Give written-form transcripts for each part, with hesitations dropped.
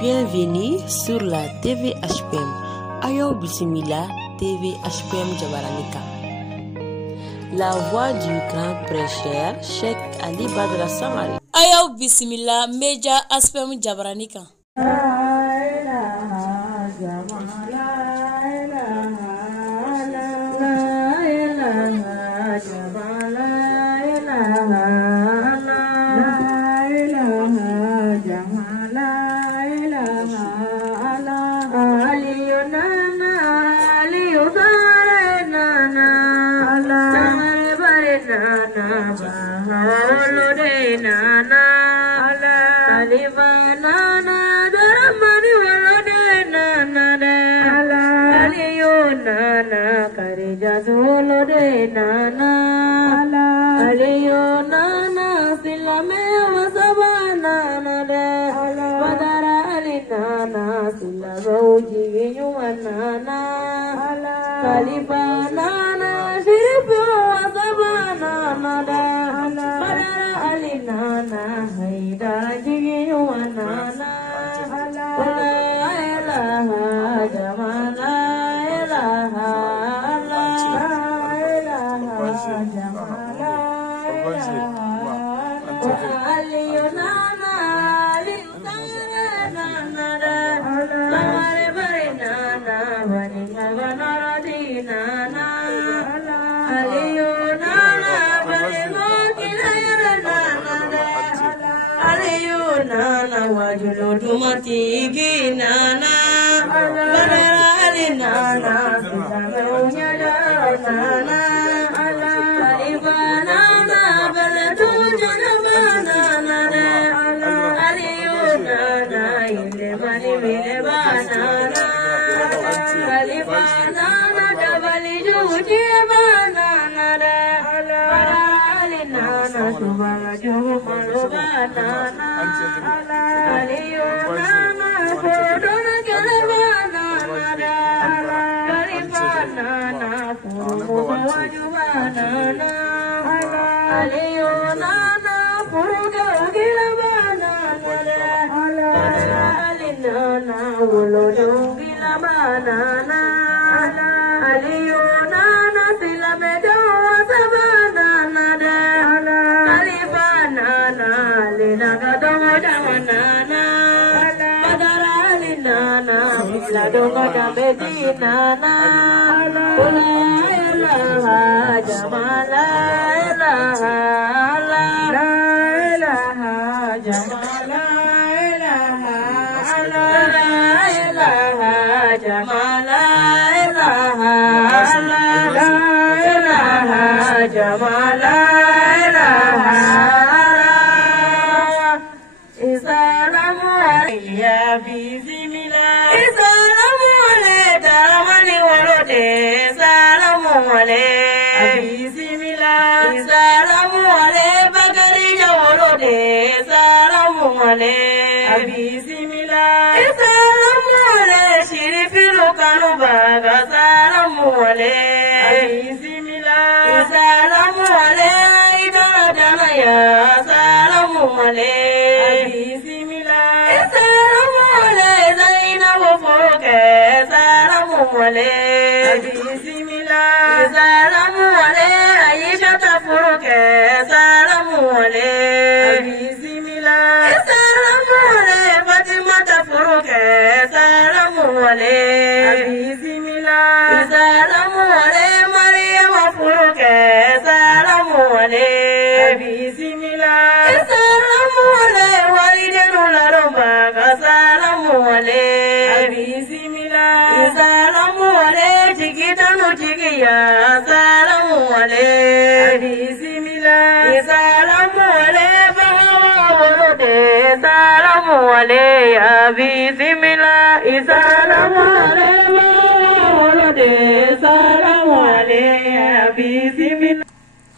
Bienvenue sur la TV HPM. Ayo Bismillah TV HPM Jabaranika. La voix du grand prêcheur Cheikh Ali Badra Samari. Ayo Bismillah Meja HPM Jabaranika.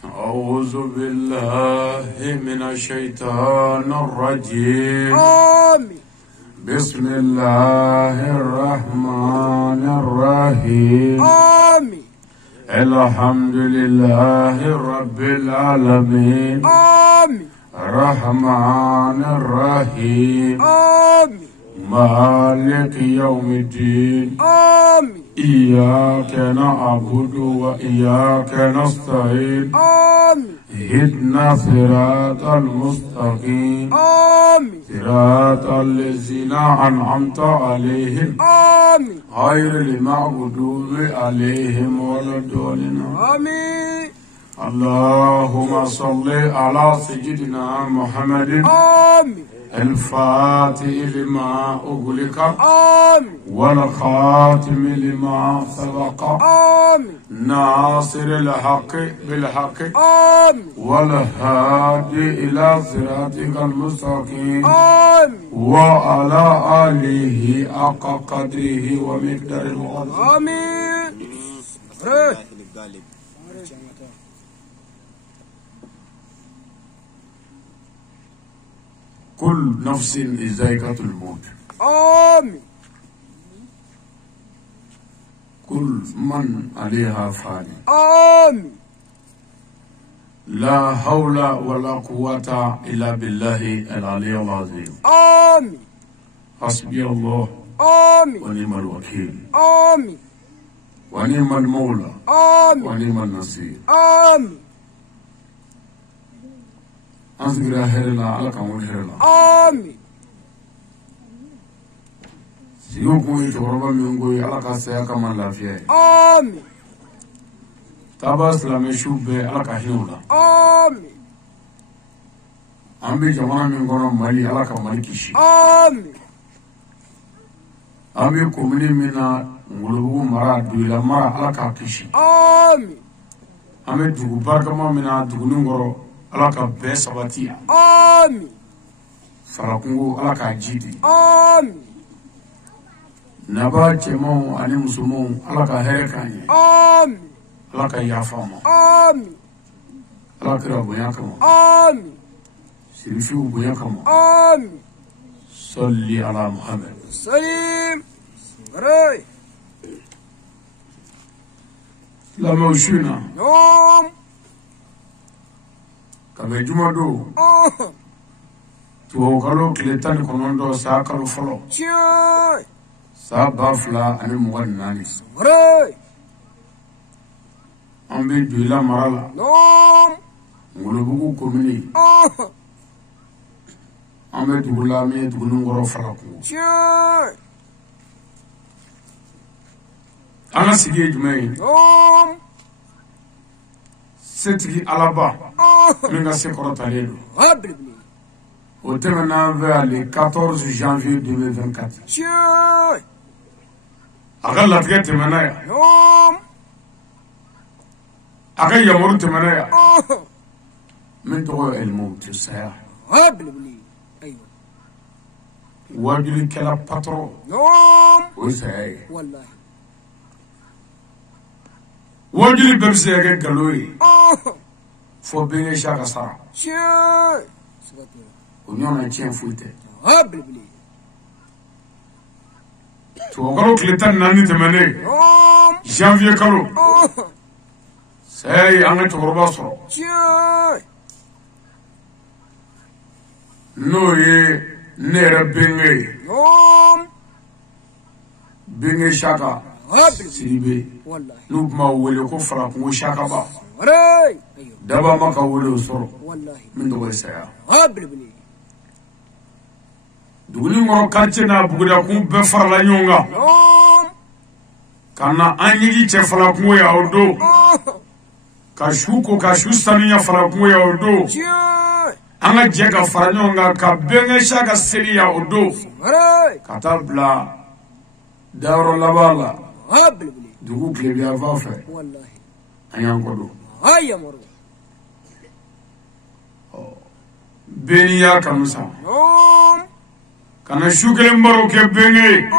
أعوذ بالله من الشيطان الرجيم. بسم الله الرحمن الرحيم. الحمد لله رب العالمين. الرحمن الرحيم. مالك يوم الدين آمين إياك نعبد وإياك نستعين آمين اهدنا صراط المستقيم آمين صراط الذين أنعمت عليهم آمين غير المغضوب عليهم ولا الضالين آمين اللهم صل على سيدنا محمد آمين الفاتح لما أغلق آمين والخاتم لما سبق آمين ناصر الحق بالحق آمين والهادي إلى صراطك المستقيم آمين وعلى آله حق قدره ومقدار العظيم آمين كل نفس ذائقة الموت آمين كل من عليها فان آمين لا حول ولا قوة إلا بالله العلي العظيم آمين حسبي الله آمين ونعم الوكيل آمين ونعم المولى آمين ونعم النصير آمين أنزل هرلا على كمون هرلا آمين سيوكم يتوربا منغوي على كاسيا كمان لافيا آمين تاباس لمشوب على كهيولا آمين أمبي جماعة من غنا مالي على كمالي كيشي آمين أمبي كومني منا ngulubu mara duila mara ala ka kishi آمين ame dugu barkama mina duguni ngoro ala ka bɛɛ sabati آمين farakungo ala ka jidi آمين naba cɛmanw ani musomanw ala ka hɛrɛ k'an ye آمين ala ka yafa ma آمين ala kira bonya kama آمين sirifiw bonya kama آمين salli ala muhammad سليم راي lamɛw su in na يوم ka bɛn juma don tubabukalo tile 19 saa kalo fɔlɔ شاي saa 2024 راي an bɛ duila mara la يوم ngolobugu komini an bɛ dugu la min ye duguni ngɔrɔ farakungo شاي an ka sigi ye jumɛn ye يوم setigi alaba min ka se kɔrɔtalen don قبل بني o tɛmɛna vers le 14 janvier 2024 شاي a ka latigɛ tɛmɛna yan يوم a ka yamaru tɛmɛna yan min tɔgɔ ye elmawti saya قبل بني أيوة wajulikɛla patɔrɔ يوم o ye saya ye والله wajuli bɛɛ bɛ se ka kɛ nkalon ye fɔ bɛnkɛ siya ka sara شاي o ɲɔgɔnna tiɲɛ foyi tɛ قبل بني tubabukalo tile 14 tɛmɛnen يوم janvier kalo saya ye an ka cɛkɔrɔba sɔrɔ شاي n'o ye ne yɛrɛ bɛnkɛ ye يوم bɛnkɛ siyaka قبل siribe والله n'u tun b'a wele ko farakungo siyakaba راي أيوة daba ma ka wele o sɔrɔ والله min tɔgɔ ye saya قبل بني duguni kɔrɔ quartier n'a bugudakun bɛɛ farala ɲɔgɔn kan يوم ka na an ɲigi cɛ falakungo ya o don ka su ko ka su sanuya falakungo ya o don شاي an ka jɛ ka fara ɲɔgɔn kan ka bɛnkɛ siya ka seli ya o don راي ka taa bila dayɔrɔ laban la قبل بني dugu tilebiya fan fɛ والله an y'an kɔ don هيا مرة bɛɛ n'i y'a kanu sa يوم ka na su kelen baro kɛ bɛnkɛ ye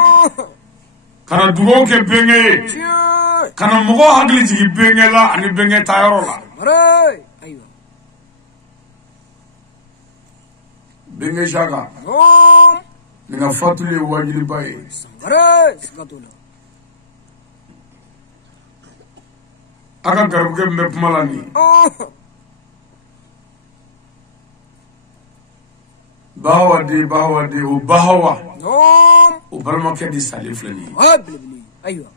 ka na dugawu kɛ bɛnkɛ ye شاي ka na mɔgɔw hakili jigin bɛnkɛ la ani bɛnkɛ taayɔrɔ la راي أيوة bɛnkɛ siyaka يوم nin ka fatuli ye wajuliba ye راي سقطونا a ka garibukɛ min bɛ kuma la nin ye bahawadi o bahawa وبرما كدي سالف لني بلبلي أيوة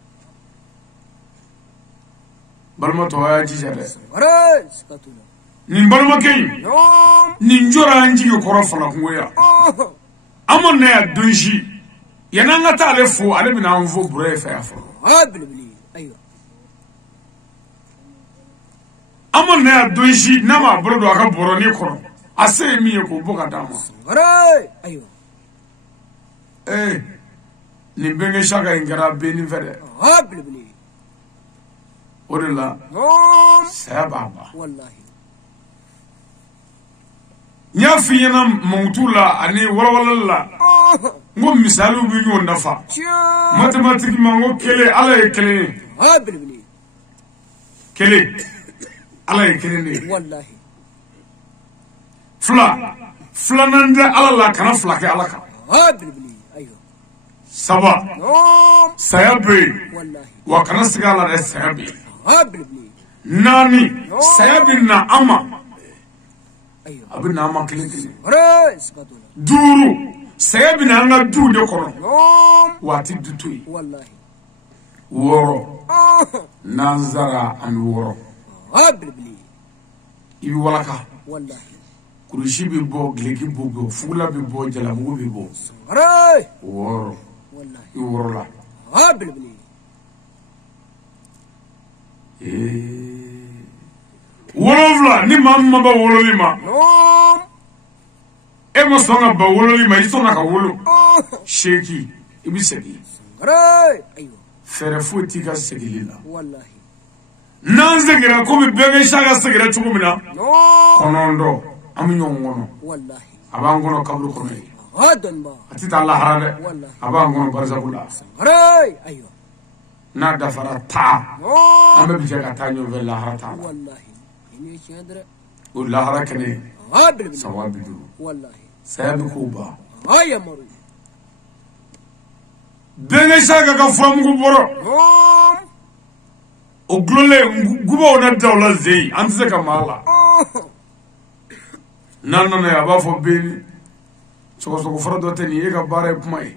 برما تواجي جرى رأس كتولا نين برما كين نين جورا أنجي يكورا فلاكويا أما نيا دونجي ينانا تعرفوا على من أنفو بريف يا فلو بلبلي أيوة أما نيا دونجي نما برضو أكا بروني كورا أسي ميكو بوكا داما أيوة نبني شاكا إنكرا بيني فده بلبلي ودلا سبابا والله نيافينا موتولا أني ولا ngo misalu bi nyon nafa mathématiquement ngo kele ala e kele بلبلي kele ala e kele ne والله fla nanda ala la kana fla ke ala ka بلبلي أيوة saba sayabe والله wa kana sigala de sayabe بلبلي nani sayabe na ama أيوة abin ama kele kele رأس كتولا duru sayabe na anga du de kono wati dutui والله woro nazara an woro بلبلي ibi walaka والله kurushi bi bo gleki bo fugula bi bo jalamu bi bo woro والله i woro la بلبلي wolovla ni mamma ba wololima e mo songa ba wololima i songa ka wolo sheki ibi segi أيوة fere foti ka segilila والله nanzegira ko bi bebe shaga segira chugumina konondo am nyongono والله abangono kabru kono غدا ما atita allah harade والله abangono barzakula أيوة na dafara ta ambe bi jaga ta nyo vela harata والله إني شادر ولا harakane بلبلي sawabi du والله sayabi kuba هيا مرو bebe shaga ka famu boro o glole gubo na dawla zei anze ka mala nanana ya ba fo beni so fara do tani e ka bare pumai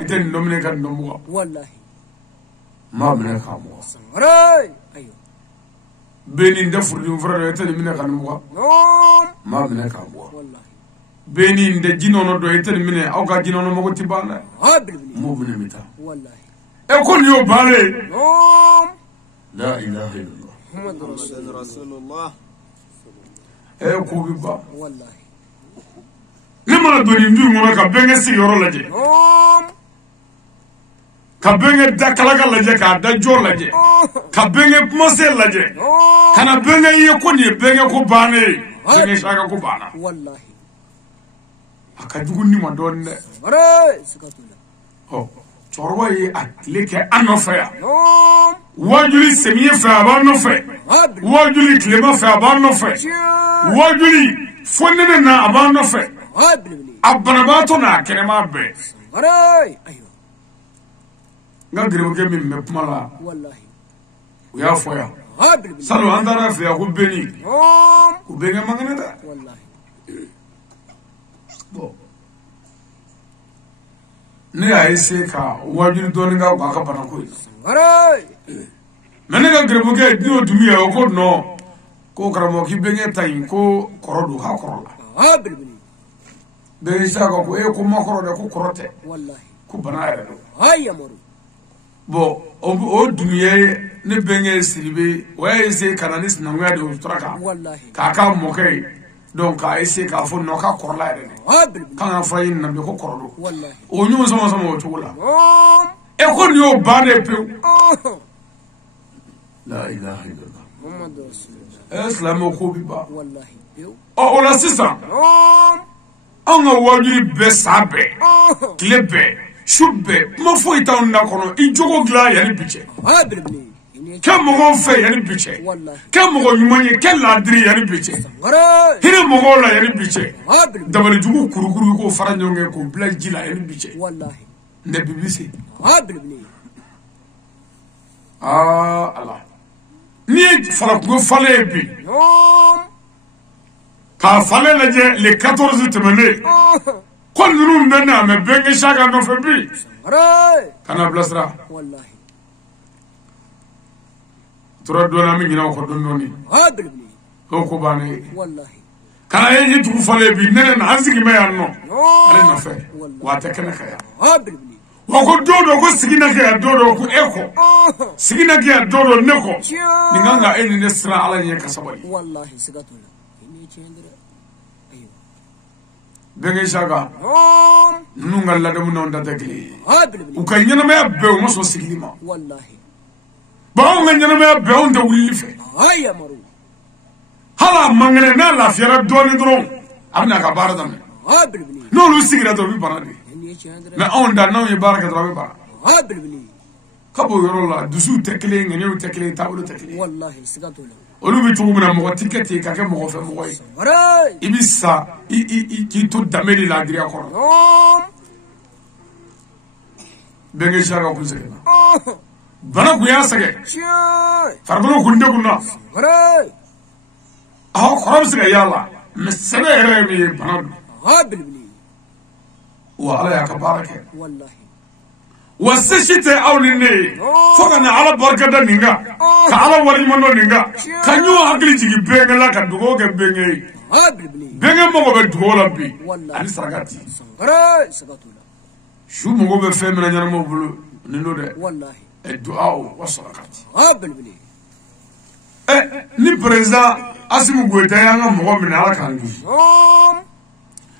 iten nomine kan nomuwa والله ma mena ka mo أيوة beni ndefur dum fara do tani mine kan muwa ma mena ka mo والله beni nde jinono do tani mine aw ka jinono mo ko tibala بلبلي mo mine mita والله e kon yo bare la ilaha illallah محمد رسول الله e ko bi ba والله ni mana doni ndu mo ka benge sigoro laje ka benge da kala laje ka da jor laje ka benge mose laje kana benge ye ko ni benge ko bane benge shaka ko bana والله aka dugu ni ma don ne رأس كتولا oh chorwa ye atleke anofa ya wajuli semiye fa abano fe بلبلي wajuli klema fa abano fe wajuli fonne na abano fe بلبلي abanabato na kenema be أيوة nga grebo ke mi me pumala والله ya foya بلبلي salo andara fe ko beni ko beni mangana da والله bo ne ay se ka wajuli doni nga ka bana ko mene ga grebo ke dio dumiya ko no ko karamo ki benge tayin ko korodu ha korola بلبلي benge shaka ko e ko makoro de ko korote والله ko bana ere do هيا مرو bo o dumiye ne benge siribe waye se kananis na ngade o traka والله kaka mokai donc ka ese ka fo no ka korla ere ne بلبلي kan fa yin na be ko korodo والله o nyu sama sama o tugula e ko ni o bade pe la ilaha illallah محمد رسول الله islam ko bi ba والله بيو o la sisa an ga wajuri be sabe klebe shubbe mo fo ita na kono i jogo gla yani biche بلبلي إني ke mo go fe yani biche والله ke mo go nyumanye ke ladri yani biche hire mo go la yani biche بلبلي dabali jugu kurukuru ko faranyonge ko bla jila yani biche والله ne bibisi بلبلي Allah ni fala ko fale bi ka fale laje le 14 temene kon nunu mbena me benge shaka no febi Sangare. kana blasra Wallahi. tura dona mi ngina ko don noni Habilbili. ko bane Wallahi. kana yen tu fale bi nene na ansigi me yanno No. ale no fe wa ta kana kaya Habilbili. wa ko dodo ko sigina kaya dodo ko eko sigina kaya dodo neko ninganga eni ne sra ala nye kasabali Wallahi sigatula. Ini chendra. Ayo. benge shaka No. nunu ngalla de mun onda degli Habilbili. ukanyana me be o so sigilima Wallahi. ba nganyana me be on de wulli fe Aya maru. hala mangene na la fiera doni dron amna ka bara dame Habilbili. no lu sigira do bi barade Ini chendra. na onda na yi baraka do bi bara Habilbili. kabo yoro la dusu tekle ngene tekle tabulu tekle Wallahi sigatula. olu bi tugu mina mo tiketi ka ke mo fe mo yi Sangare. ibisa ki to dameli la diria ko No. benge shaka ku segena bana ku ya sege Chai. fargolo kunde kunna Sangare. aw khorom sege yalla mesebe ere mi bana Habilbili. wa ala ya ka barake Wallahi. wasishite aw ninne foga na ala barkada ninga ka ala wali mono ninga kanyu hakli jigi bengala ka dugo ke benge Habilbili. benge mo be dugo la bi ani saragati Sangare. Sigatula. shu mo be fe mena nyana mo bulu nino de Wallahi. e du'a wa sarakati Habilbili. ni president asimu goita yanga mo mina ala kan gi No.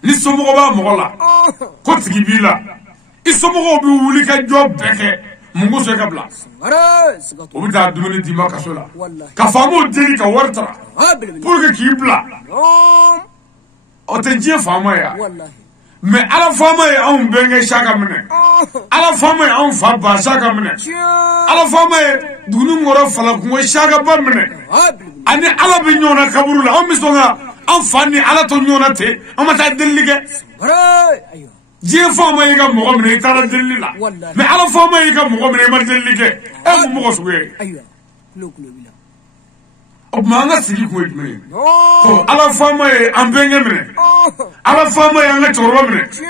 ni somo ba mo la ko tigi bi la isomo bi wuli ka job beke mungu so ka bla Sangare. Sigatula. o bi ta dumuni di ma kasola Wallahi. ka famo deli ka warta Habilbili. pour que ki bla No. o te je famo ya Wallahi. mais ala famo ya on benge shaka mene ala famo ya on fa ba shaka mene Chai. ala famo ya dunu ngoro fala ko shaka ba mene Habilbili. ani ala bi nyona kaburu la on misonga an fani ala to nyona te amata delige Sangare. Ayo. je famo ya ga mo mene tara delila Wallahi. mais ala famo ya ga mo mene ma delige e mo suwe Ayo. Kulo bila. o manga sigi ko mene No. ko ala famo ya an benge mene ala famo ya nga toro mene Chai.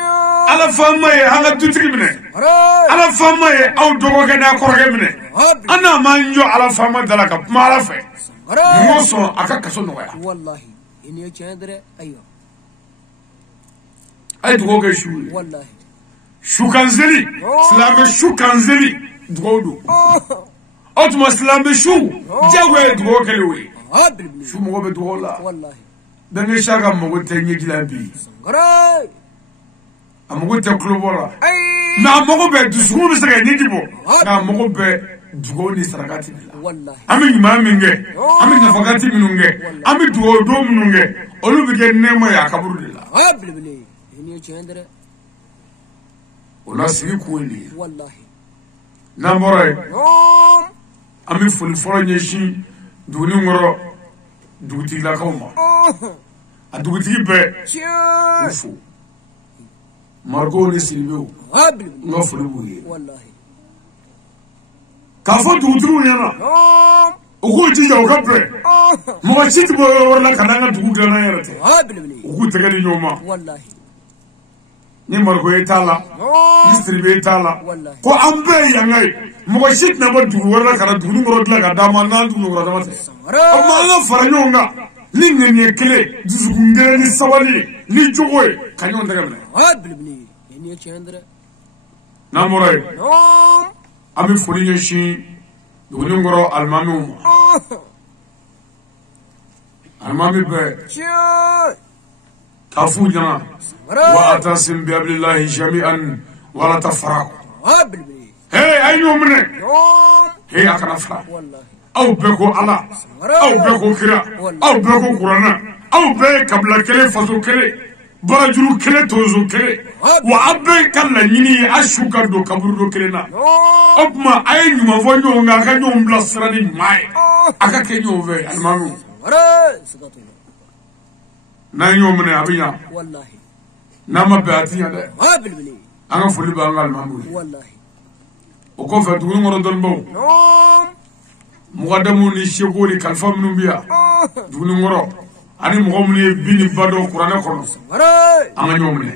ala famo ya anga tutigi mene Sangare. ala fama ye aw dogo ke da korge mine Habilbili. ana manjo ala fama dala ka mala fe Sangare. mo so aka kaso no ya Wallahi. Ini chendra. Ayo. ay dogo ke shu Wallahi. shukanzeli slambe shukanzeli dogo o tuma slambe shu jagwe dogo ke lewe Habilbili. shu mo be dogo la Wallahi. dange shaka mo te nyigila bi Sangare. amugo te klobora Ay. na mo be dusu bi sere nyigibo na mo be dogo ni sarakati bila Wallahi. ami nyuma minge ami nafakati minunge ami duwo do minunge olu bi ke nema ya kaburu de la Habilbili. Ini chendra. ona sigi kuweli Wallahi. nambore No. ami foli foro nyeshi duguni ngoro dugutigi la kawma a dugutigi be Chai. ufo margo ni silbeu Habilbili. nga foli buye Wallahi. ka fo dugutigiw ɲɛna No. u k'u jija u ka bɛn mɔgɔ si tɛ bɔ yɔrɔ wɛrɛ la ka n'an ka dugu dilanna yɛrɛ tɛ Habilbili. u k'u tɛgɛ di ɲɔgɔn ma Wallahi. ni margo ye t'a la No. ni siribe t'a la Wallahi. ko an bɛɛ ye yanga ye mɔgɔ si tɛna bɔ dugu wɛrɛ la ka na duguni kɔrɔ dilan ka d'a ma n'an dugu kɔrɔ dama tɛ o ma an ka fara ɲɔgɔn kan ni ŋaniya kelen dusukun kelen ni sabali ye ni jogo ye ka ɲɔgɔn tɛgɛ minɛ Habilbili. Ini chendra. n'an bɔra yen No. an bɛ foli ɲɛsin duguni kɔrɔ alimamiw ma alimami bɛɛ Chai. k'a f'u ɲɛna وأعتصم بحبل الله جميعا ولا تفرقوا Habilbili. هي أيوم منه No. هي أكنفلا Wallahi. أو بكو الله أو بكو كرا أو بكو قرانا أو بك قبل كله فسو كله برجلو كله توزو كله وأبي كلا يني أشوكا دو كبرو كلنا No. أبما أي نما فنيو نعكا نيوم بلاسراني ماي أكا كنيو في المامو Sangare. Sigatula. نيوم منه أبينا Wallahi. نما بياتي هذا Habilbili. أنا فولي بانغال المامو Wallahi. وكوفة تقولون مرة دنبو No. مقدمو ni sheko ni kalfa minnu biya duguni ngoro ani mɔgɔ minnu ye bi ni ba dɔ kuranɛ kɔnɔ Sangare. an ka ɲɔgɔn minɛ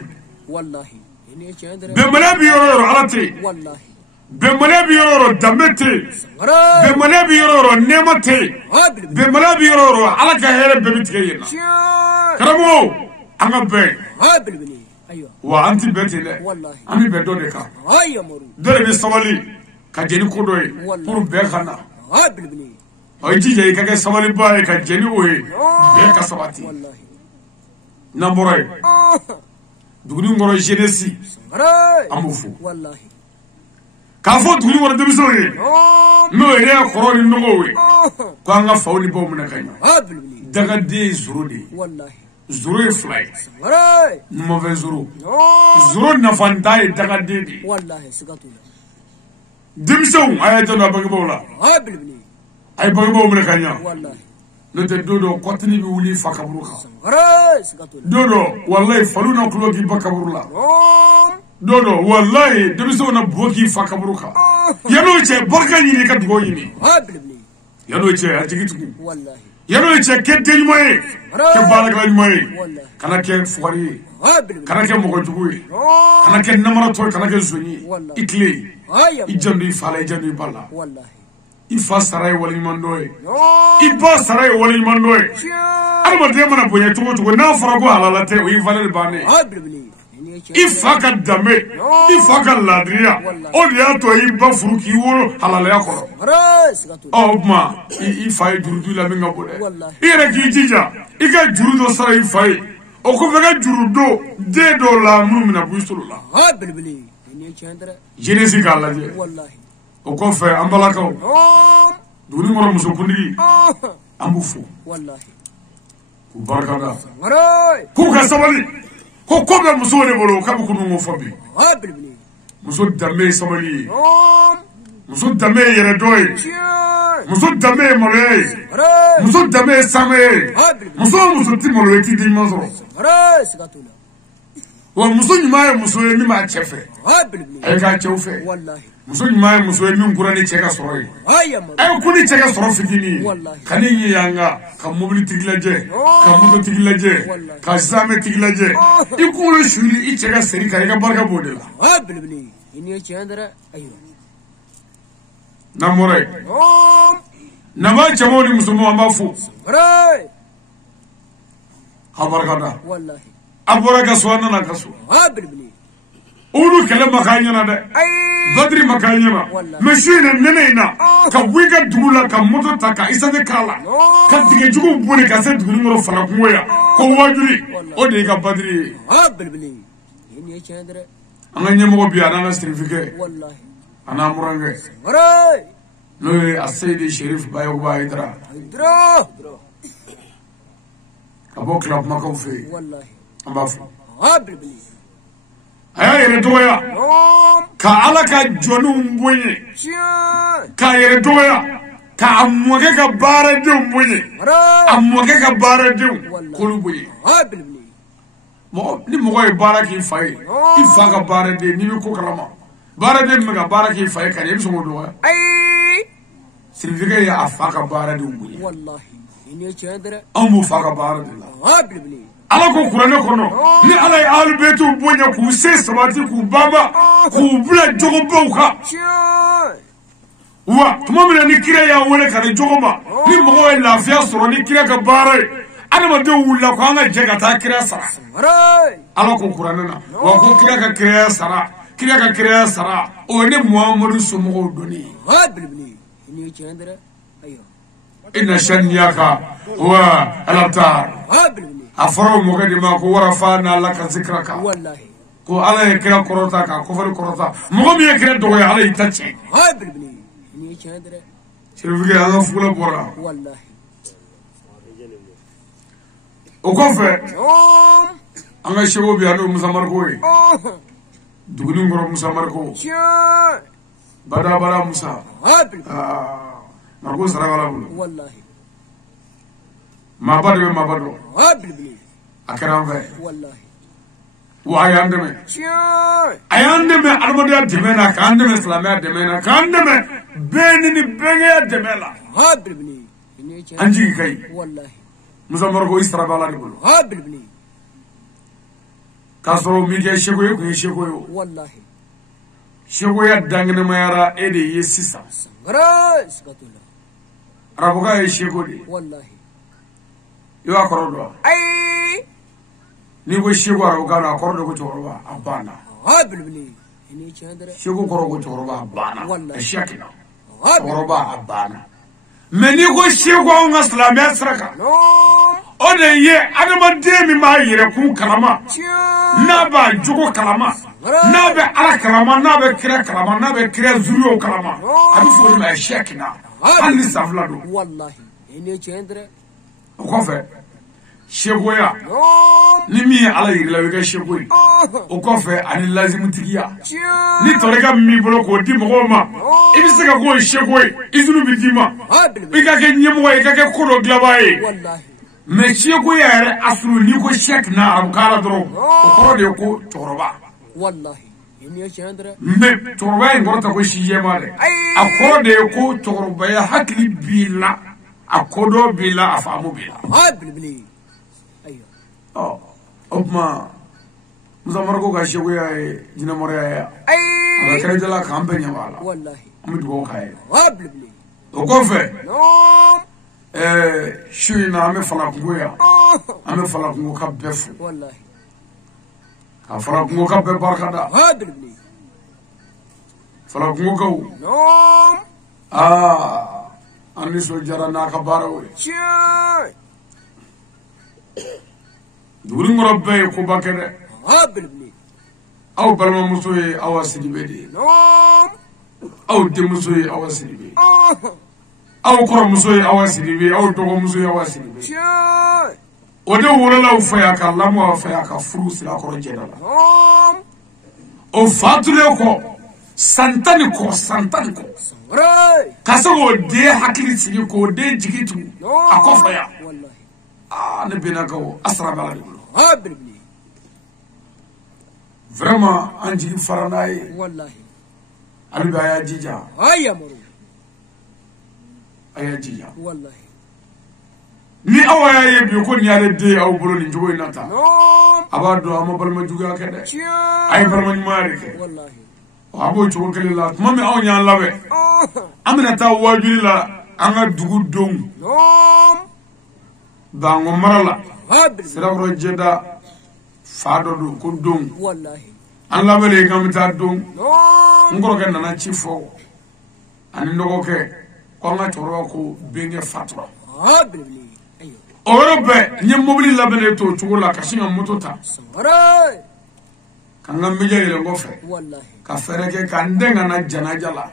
والله إني شاندر بملا بيورو علاتي والله بملا بيورو دمتي بملا بيورو نيمتي بملا بيورو على كهير بمتكينا كرمو أنا بين بلبني أيوة وأنت بيتي لا والله أنا بدونك أيوة مرو دره بسوالي كجني كودوي بور بيخنا بلبني أيجي جاي كجا سوالي باي كجني وي بيك سباتي والله نمبراي دغني ngoro jeunesse amufu والله كافو دغني ngoro debisooye no ere koroni nogowe ko anga fawni bo mun kanyo daga de zurudi والله zuru flight mauvais zuru na fantai daga de والله سقطوا dimsou ayato na bagbola بلبني ay bagbo mun kanyo والله note dodo kotini bi wuli fakaburuka سقطوا dodo wallahi faluna kuloki bakaburula dodo wallahi debisou na boki fakaburuka yano che barka ni ka dugo ni بلبني yano che ajigitu والله yano che kete ni moye ke balaka ni moye والله kana ke fuari بلبني kana ke mogojugu kana ke namara to kana ke zoni والله ikle أيوة ijandu ifala ijandu balla والله ifa saray wali mandoy iba saray wali mandoy alma de mana bonya tugo na fara go halala te o ifala bane بلبني إني ifa ka dame ifa ka ladriya o ya to iba furuki woro halala ya ko سقطوا o ma ifa jurudu la minga bode والله ire ki jija ika jurudo sara ifa o ko vega jurudo de do la mumina busulula بلبني إني شاندر jenesi galaje والله o ko fe ambalakaw duni ngoro muso kundigi ambufu والله ku barakada مراي ku ka sabali ko be muso de bolo ka bu kunu ngofabi بلبني muso dame sabali muso dame yere doy muso dame mole مراي muso dame same muso timolo eti di mazoro مراي سقطوا wa muso nyumaye muso mi ma chefe بلبني ay ka cheufe والله muso nyumaye muso mi ngurani cheka soroi أيوة مرو ay kuni cheka soro fitini Wallahi. kani yanga ka mobili tiglaje ka moto tiglaje Wallahi. ka zame tiglaje ikulu shuri i cheka seri ka ga barka bodela بلبني إني شاندر أيوة namore nama chamoni musumo ambafu مراي habarkada والله abora ka swana na kaso بلبني ulu kele makanyana de أي badri makanyana Wallahi. machine nenena ka wiga dugula ka moto taka isade kala ka dige jugu bone ka se dugulu ngoro fara kuya ko wajuri o de ka badri بلبني إني شاندر anga nyemo bi ana certificate والله ana murange مراي no asaydi sherif bayo baydra درا ka bo club mako fe والله ambafu بلبني aya yere doya ka ala ka jonu mbonye شان ka yere doya ka amoge ka bara de mbonye مراي amoge ka bara de kolu mbonye بلبني mo ni mo ko bara ki fay ifa ka bara de ni ko kalama bara de me ka bara ki fay ka ni so mo do أي certificate ya afa ka bara de mbonye والله إني شاندر amu fa ka bara de la بلبني ala ko kurane kono ni ala ye albetu bonya ku se sabati ku baba ku bula jogo bawka شان wa tuma mina ni kira ya wele ka ni jogo ba ni mogo ye lafiya sɔrɔ ni kira ka baara ye adamadenw wulila ko an ka jɛ ka taa kira sara مراي ala ko kurane na wa ko kira ka kiraya sara kira ka kiraya sara o ye ne muhamadu somɔgɔw dɔnni ye بلبني إني شاندر أيوة ina shaniyaka wa alabtar بلبني a fɔra o mɔkɛ de ma ko warafa n'ala ka zikira kan والله ko ala ye kira kɔrɔta ka kɔfɛli kɔrɔta mɔgɔ min ye kira dɔgɔya ala y'i ta tiɲɛ بلبني إني شاندر certificat an ka fugula bɔra والله o kɔfɛ an ka sɛko bi yan n'o musa mariko ye duguni kɔrɔ musa mariko شان badabada musa بلبني mariko sarakala bolo والله maaba de bɛ maaba dɔn بلبني a kɛra an fɛ والله wa a y'an dɛmɛ شان a y'an dɛmɛ adamadenya dɛmɛ na k'an dɛmɛ silamɛya dɛmɛ na k'an dɛmɛ bɛɛ ni bɛnkɛya dɛmɛ la بلبني إني an شاندر jigi ka ɲi. والله musa mariko i sara b'ala de bolo بلبني an kasoro mi ke sheko ye kun sheko yo wallahi sheko ya dangane mayara e de ye sisa sangara sikatula arabuka ye sheko de wallahi yo akoro do ai ni ko sheko arabuka na akoro do ko choroba abana bilbili ini chandra sheko koro ko choroba abana wallahi shakina choroba abana meni ko sheko nga islamia sraka no ode ye adama demi ma yire ku kalama na ba jogo kalama na be ala kalama na be kira kalama na be kira zuriyo kalama abi fo ma shekina ali saflado wallahi ini chandra ko fe shego ya no ni mi ala yire la we shego o ko fe ani lazim tigiya ni torega mi bolo ko di mo ma ibi se ka ko shego izunu bi di ma bi ka ke nyemo ka ke ko do glabaye wallahi mais sheko yare asru ni ko shek na arukala dro ko de ko choroba wallahi ini chandra mais choroba ngorta ko shiye mare akoro de ko choroba ya hakli bila akodo bila afamu bila bilbili ayo oh opma muzamar ko ga sheko ya jina more ya ai kare dala kambe nyawala wallahi amudu ko kai bilbili o ko fe no shina ame fala kungo ya ame fala kungo ka befu wallahi ka fala kungo ka be barkada bilbili fala kungo ka no ani so jara na ka barawe chay duri ngoro be ko bakere bilbili aw balma muso ye awasidi bedi no aw de muso ye awasidi be aw koro muso ye awasidi be aw dogo muso ye awasidi be chay o de wurala u fa ya ka lamu fa ya ka furu sila koro jedala no o fatule ko santani ko sangrai kasago de hakili sigi ko de jigitu akofa ya wallahi ne bena ko asra bala de bilbili vraiment anji faranaye wallahi ali ba ya jija ayamaru aya jija wallahi ni awaya ye bi ko nyaare de aw bolo ni jogo inata no abado ama balma juga kede chay ay balma nymaare ke wallahi abo jogo kele la mami aw nyaan lawe amina ta wajuri la anga dugu dong no bango marala bilbili sira ro jeda fado do ko dong wallahi an labele ngamita dong no ngoro ke nana ci fo ani ndogo ke ko nga toro ko benge fatwa bilbili ayo orobe nye mobili labele to chugula kashinga motota sangrai kanga mija ile ngofe wallahi ka fereke ka ndenga na janajala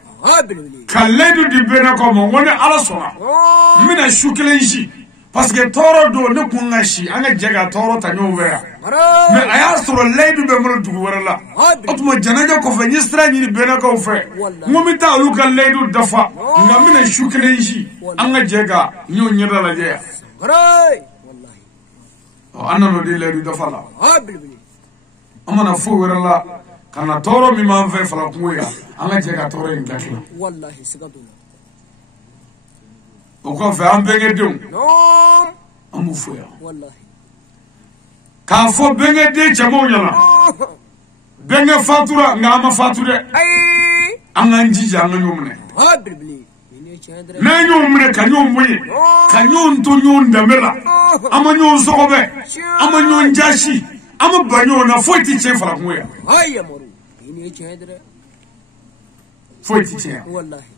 bilbili kaledu di bena ko mo ngone ala sona no mina shukelenshi parce que toro do ne kunga shi anga jega toro tanyo wera mais aya soro ledu be mo dugu wera la otuma janaja ko fe nyistra ni bena ko fe ngomi ta lu ka ledu dafa nga mina shukelenshi anga jega nyo nyeda la je sangrai wallahi anano di ledu dafa la bilbili amana fo wera la kana toro mi man fe fala kunga anga jega toro in dakla wallahi sikatula o ko fe am benge dum no amu fo ya wallahi ka fo benge de chamo nyala benge fatura nga ama fature ai anga njija anga nyomne bilbili ini chandra na nyomne ka nyomwe ka nyonto nyonda mela ama nyon sokobe ama nyon jashi ama banyo na fo ti che fala kunga ayamaru ini chandra fo ti che wallahi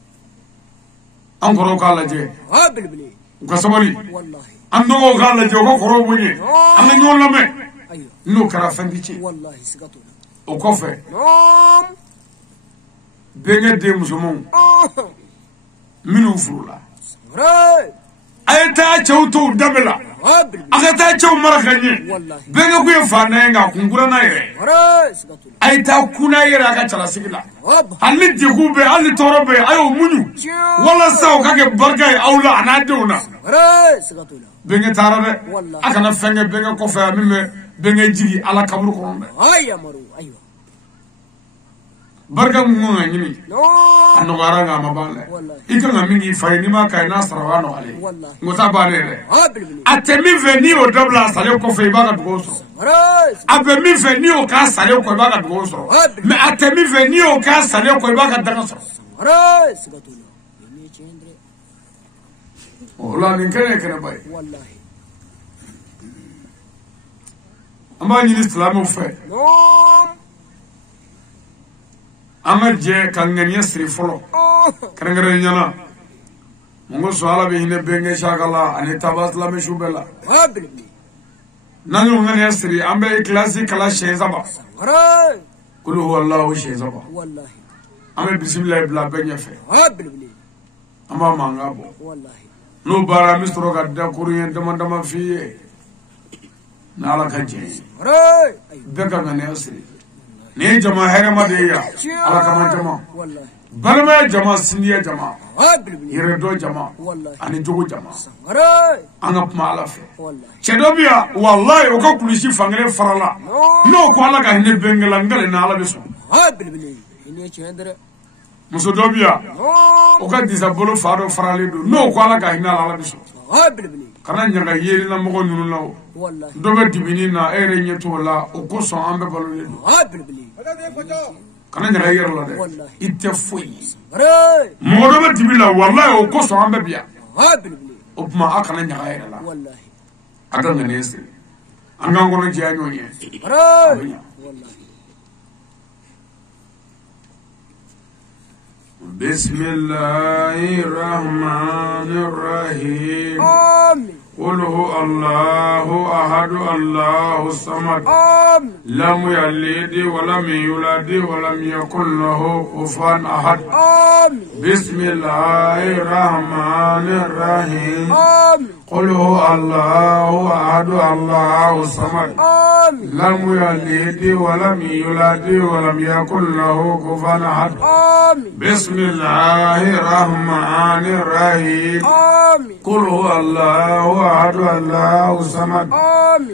ankoro kala je bilbili ko sabali wallahi ando kala je ko koro bunye anga nyon lame ayo no kara fendi che wallahi sikatula o ko fe no benge de musumon minu furula sangrai ayta chawto dabela bilbili akata chaw marakanye wallahi benge ku yefana nga kungura na yere sikatula ayta kuna yere aka chala sigila halli jigube halli torobe ayo munyu wala saw kake bargay awla anaduna sikatula benge tarade wallahi akana fenge benge ko fa mimme benge jigi ala kabru ko ayamaru ayo barka mun ngani anno garanga mabale ikanga mingi fay ni ma kay nasra no ale ngota bale re atemi veni o dabla sale ko fay baga dugoso abe mi veni o ka sale ko baga dugoso me atemi veni o ka sale ko baga dagaso ola ni kene bay wallahi amma ni islamu fe ama je kanganya sri folo karangare nyana mungo swala be hine benge shagala ani tabasla me shubela nanu ngani sri ambe klasi kala shezaba kulu huwa allah shezaba wallahi ame bismillah bla benya fe ama mangabo wallahi no bara mistro gadda kuriyen dama fiye nala kanje beka ngani sri ne jama hera madeya ala kama jama barma jama sindiya jama yeredo jama ani jogo jama anga pmala fe chedobia wallahi o ko kulisi fangere farala no ko ala ka hine bengela ngale na ala beso muso dobia o ka disabolo faro farale do no ko ala ka hine ala beso kana nyaga yeri na mo nunu lawo dobe dibini na ere nyeto la o ko so ambe balole kana nyaga yeri la de ite foi mo dobe dibila wallahi o ko so ambe bia o ma akana nyaga yeri la wallahi aka nganese anga ngono janyo nye wallahi بسم الله الرحمن الرحيم قل هو الله أحد الله الصمد لم يلد ولم يولد ولم يكن له كفوا أحد بسم الله الرحمن الرحيم قل هو الله أحد الله الصمد لم يلد ولم يولد ولم يكن له كفوا أحد بسم الله الرحمن الرحيم قل هو الله أحد الله الصمد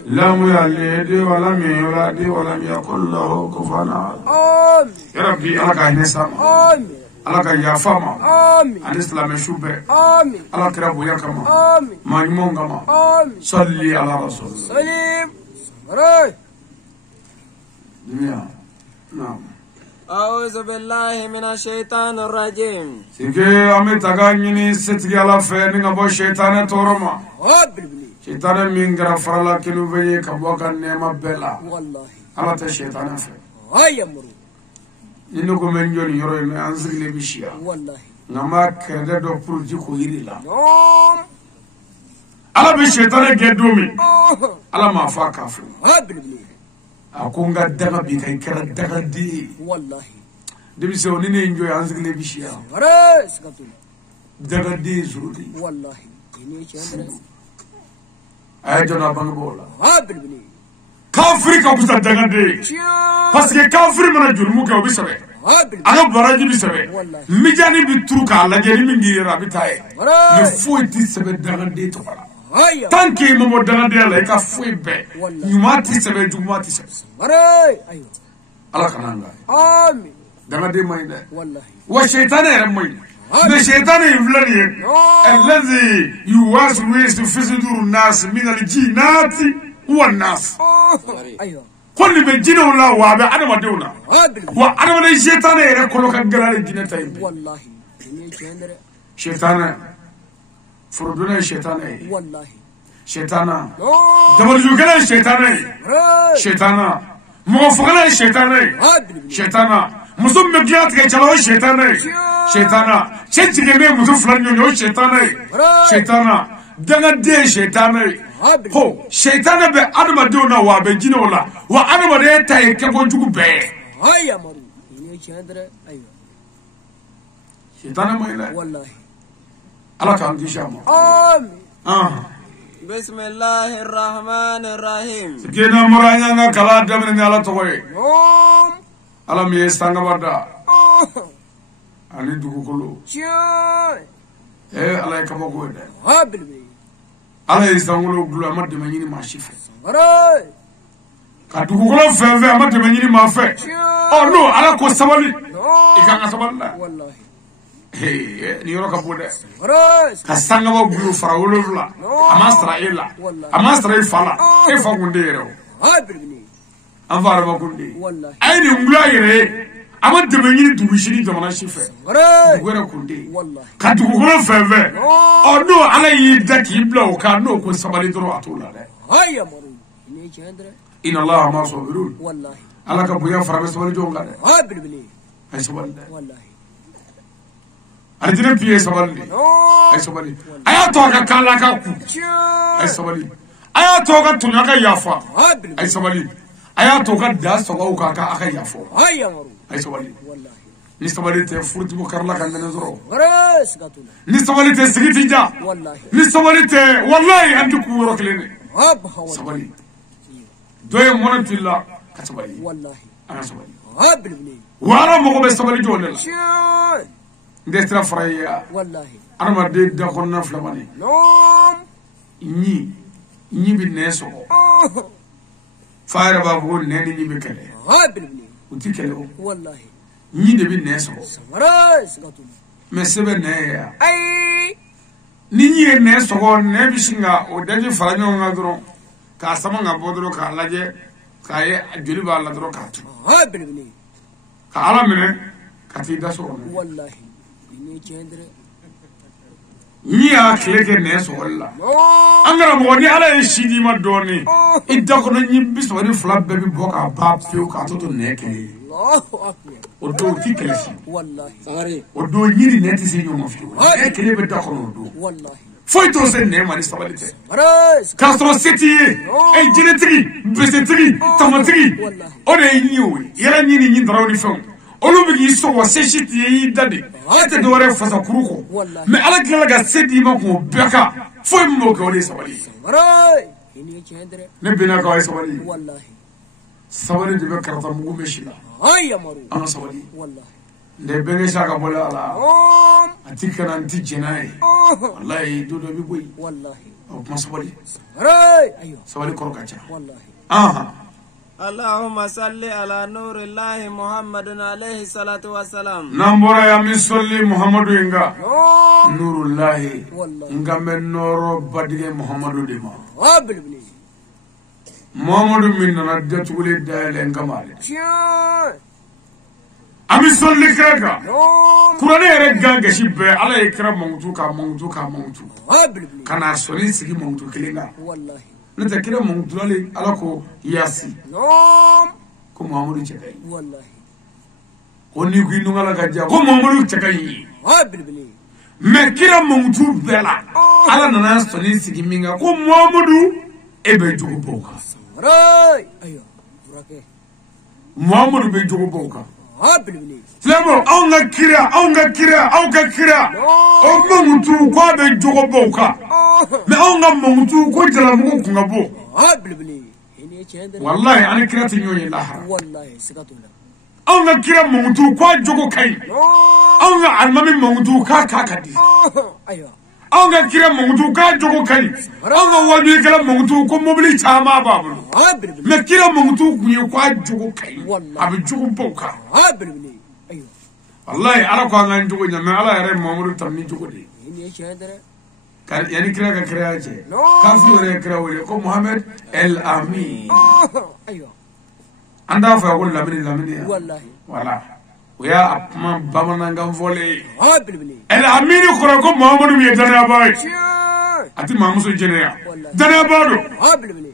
لم يلد ولم يولد ولم يكن له كفوا أحد يا ربي ألك هنسام ألك يا فما الإسلام شوبه ألك رب يكما ما يمونغما صلي على رسول سليم نعم أعوذ بالله من الشيطان الرجيم سيكي أمي تغانيني ستغي على فيني غبو شيطان تورما شيطان من غرفر الله كنو بي كبوكا نيما بلا والله على تشيطان فين هيا مرو إنكو من جوني يروي من أنزل لي بشيا والله نما كده دو بروجي كو يري لا على بشيطان جدومي على ما فاكا فين akunga daga bi kay kera daga di wallahi debi se onine enjoy anzile bishia daga di zuri wallahi ini chandra ay jona bangola kafri ka busa daga di parce que kafri mana jurmu ka obisabe aga baraji bisabe mijani bi truka la jeri mingi rabitaye le foiti sebe daga di to bala tanki momo dana de la ka fuibe nyumati sebe jumati sebe ayo ala kananga amin dana de mayda wallahi wa shaytan ya mayda the shaytan yuflani alladhi yuwaswisu fi sudur nas min aljinati wan nas ayo kulli be jinu la wa be adama dewna wa adama de shaytan ya ko ka galare jinata wallahi ni kendere shaytan فرضنا الشيطان والله شيطانا دبل يوكلا الشيطان شيطانا موفقنا الشيطان شيطانا مسلم مجيات كيشلو الشيطان شيطانا شنتي كمي مسلم فلان يو الشيطان شيطانا دنا دي شيطان هو شيطان به ادم دونا وا بجينا ولا وا ادم ده تاي كبو جوجو به هيا مرو ني شاندره ايوه شيطان ما والله الله كان كيشام آمين بسم الله الرحمن الرحيم سكينا مرانيا كلا دمن على توي على ميستانا بردا أني دوكولو إيه الله يكمل قوته الله يستعمله بلو أمد دمنيني ماشيفه ka dugukolo fɛn fɛn a ma tɛmɛ ɲini maa fɛ no ala ko sabali I kan ka sabali la wallahi ni yɔrɔ ka bon dɛ ka sangaba bulu fara 7 a ma sara e la a ma sara I fa la e fa kun de yɛrɛ o an fa araba kun de a ye nin gula yɛrɛ a ma tɛmɛ ɲini dugu si ni jamana si fɛ dugu yɛrɛ kun de ka dugukolo fɛn fɛn no ala y'i da k'i bila o kan n'o ko sabali dɔrɔn a t'o la dɛ inna allaha ma sabirun ala ka bonya fara bɛ sabali jɔn kan dɛ a ye sabali dɛ aljina piye sabali ay sabali aya to ka kala ka ku ay sabali aya to ka tunya ka yafa ay sabali aya to ka da sogo ka aka yafa ay sabali ni sabali te furti bo karla kan ne zoro ni sabali te sigiti ja ni sabali te wallahi antu ku woro klene sabali doye monatilla ka sabali wallahi ana sabali wala mo be sabali jole la ndestra fraya wallahi arma de da konna flamani ñi bi neso faara ba ko ne ni be kale uti kale wallahi ñi de bi neso mais sebe ne ya ay ni ñi neso ko ne bi singa o daji faranyo nga dro ka sama nga bodro ka laje ka ye joli ba la dro ka tu ka ala mene ka ti da so wallahi ni ya kleke ne so walla angara mo ni ala shidi ma doni idda ko ni biso ni flab be bi boka ba fiu ka to ne ke Allahu akbar o do ti klesi wallahi sare o do nyiri ne ti se nyoma fiu e kele be da ko do wallahi foi to se ne ma ni sabalite castro city e genetiki besetiki tamatiki o de nyiwe yara nyini nyi draw ni fon olu bi so wa seshiti yi dade ate do re fasa kuruko me ala kila ga sedi ma ko beka foi mo ko le sabali ne bina ko sabali wallahi sabali de be karata mu meshila ay amaru ana sabali wallahi ne benge shaka bola ala atika nan ti jenai wallahi do bi boy wallahi o ma sabali ayo sabali ko kacha wallahi اللهم صل على نور الله محمد عليه الصلاة والسلام نمبر يا مسلي محمد إنغا نور الله إنغا من نور بدي محمد ديما محمد من نجت ولد دال إنغا مالك أمي سولي كذا كوراني رجع كشيب على إكرام موتو كنا سولي سكي موتو كلينا والله نتكلم موتولي على كو ياسي كو محمد تشكاي والله كوني كينو على كجا كو محمد تشكاي ما كيرا موتو بلا على ناس سولي سكي مينغا كو محمد إبجو بوكا أيوة محمد بيجو بوكا Lemo aunga kira o mutu kwa be jogo boka me aunga mutu ko jala mo kunga bo wallahi ani kira tinyo ye lahara wallahi sikatula aunga kira mutu kwa jogo kai aunga almami mutu ka kadi ayo aunga kira mutu ka jogo kai aunga wadi kala mutu ko mobili chama babu me kira mutu kunye kwa jogo kai abi jogo boka wallahi ala ko ngan jogo nyame ala yare mamudu tamni jogo de kar yani kira ka kira je kafu re kira wole ko Muhammad el Amin ayo anda fa ko lamini wallahi wala ويا أبما بامنا نعم فولي الأمير خرجوا محمد بيجانا باي أتي ماموسو جنيا جنيا بارو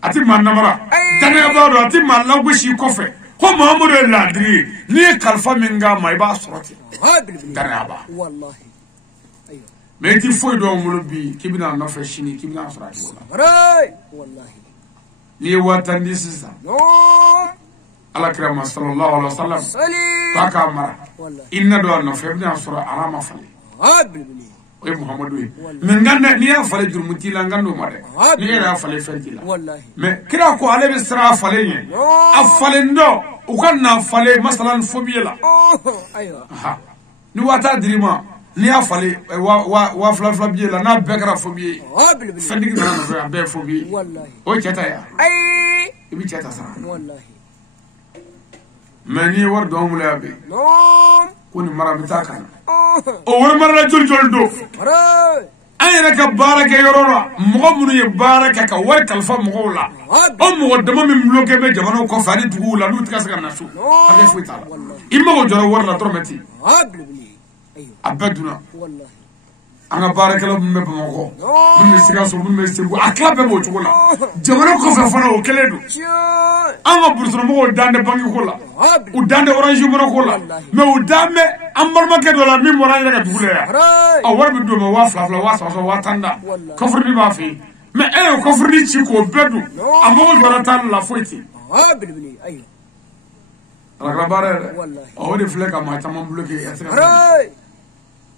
أتي مان نمرا جنيا بارو أتي مان لو بشي كوفي هو محمد اللادري نيه كالفا منغا ما يبا صورتي جنيا با والله أيوه ميتي فوي دو مولبي كيبنا نفشيني كيبنا صورتي والله نيه واتن دي سيسا على كرام صلى الله عليه وسلم كاكا مرا إن دو أن فبنا سورة علامة فلي وي محمد وي من غند نيا فلي جرمتي لانغندو ماري نيا فلي فنتيلا ما كرا كو عليه بسرا فلي افلندو وكان فلي مثلا فوبيلا ايوه نواتا دريما نيا فلي وا فلا بيلا نا بكرا فوبي فندي نا به فوبي والله او تشتا يا اي بي تشتا والله mani war do amul yabe kuni mara bitaka o war mara jol do ayna ka baraka yorora mo munu ye baraka ka war kalfa mo la o mo dama mi bloqué be jamano ko fani dugu la lut ka saka nasu ade fuita imma ko joro war la tormeti abaduna wallahi anga baraka la me ba mo ko mi siga so mi segu akla be mo tugo la jamano ko fa fana o keledu anga burso mo ko dande bangi ko la u dande orange mo ko la me u dame ambar ma ke do la mi mo ranga ka dugu ya a war bi do mo wa fla wa so wa tanda ko furni ba fi me e ko furni ci ko bedu amo jora tan la foiti ayo ala bare wallahi o de fleka ma tamam bloqué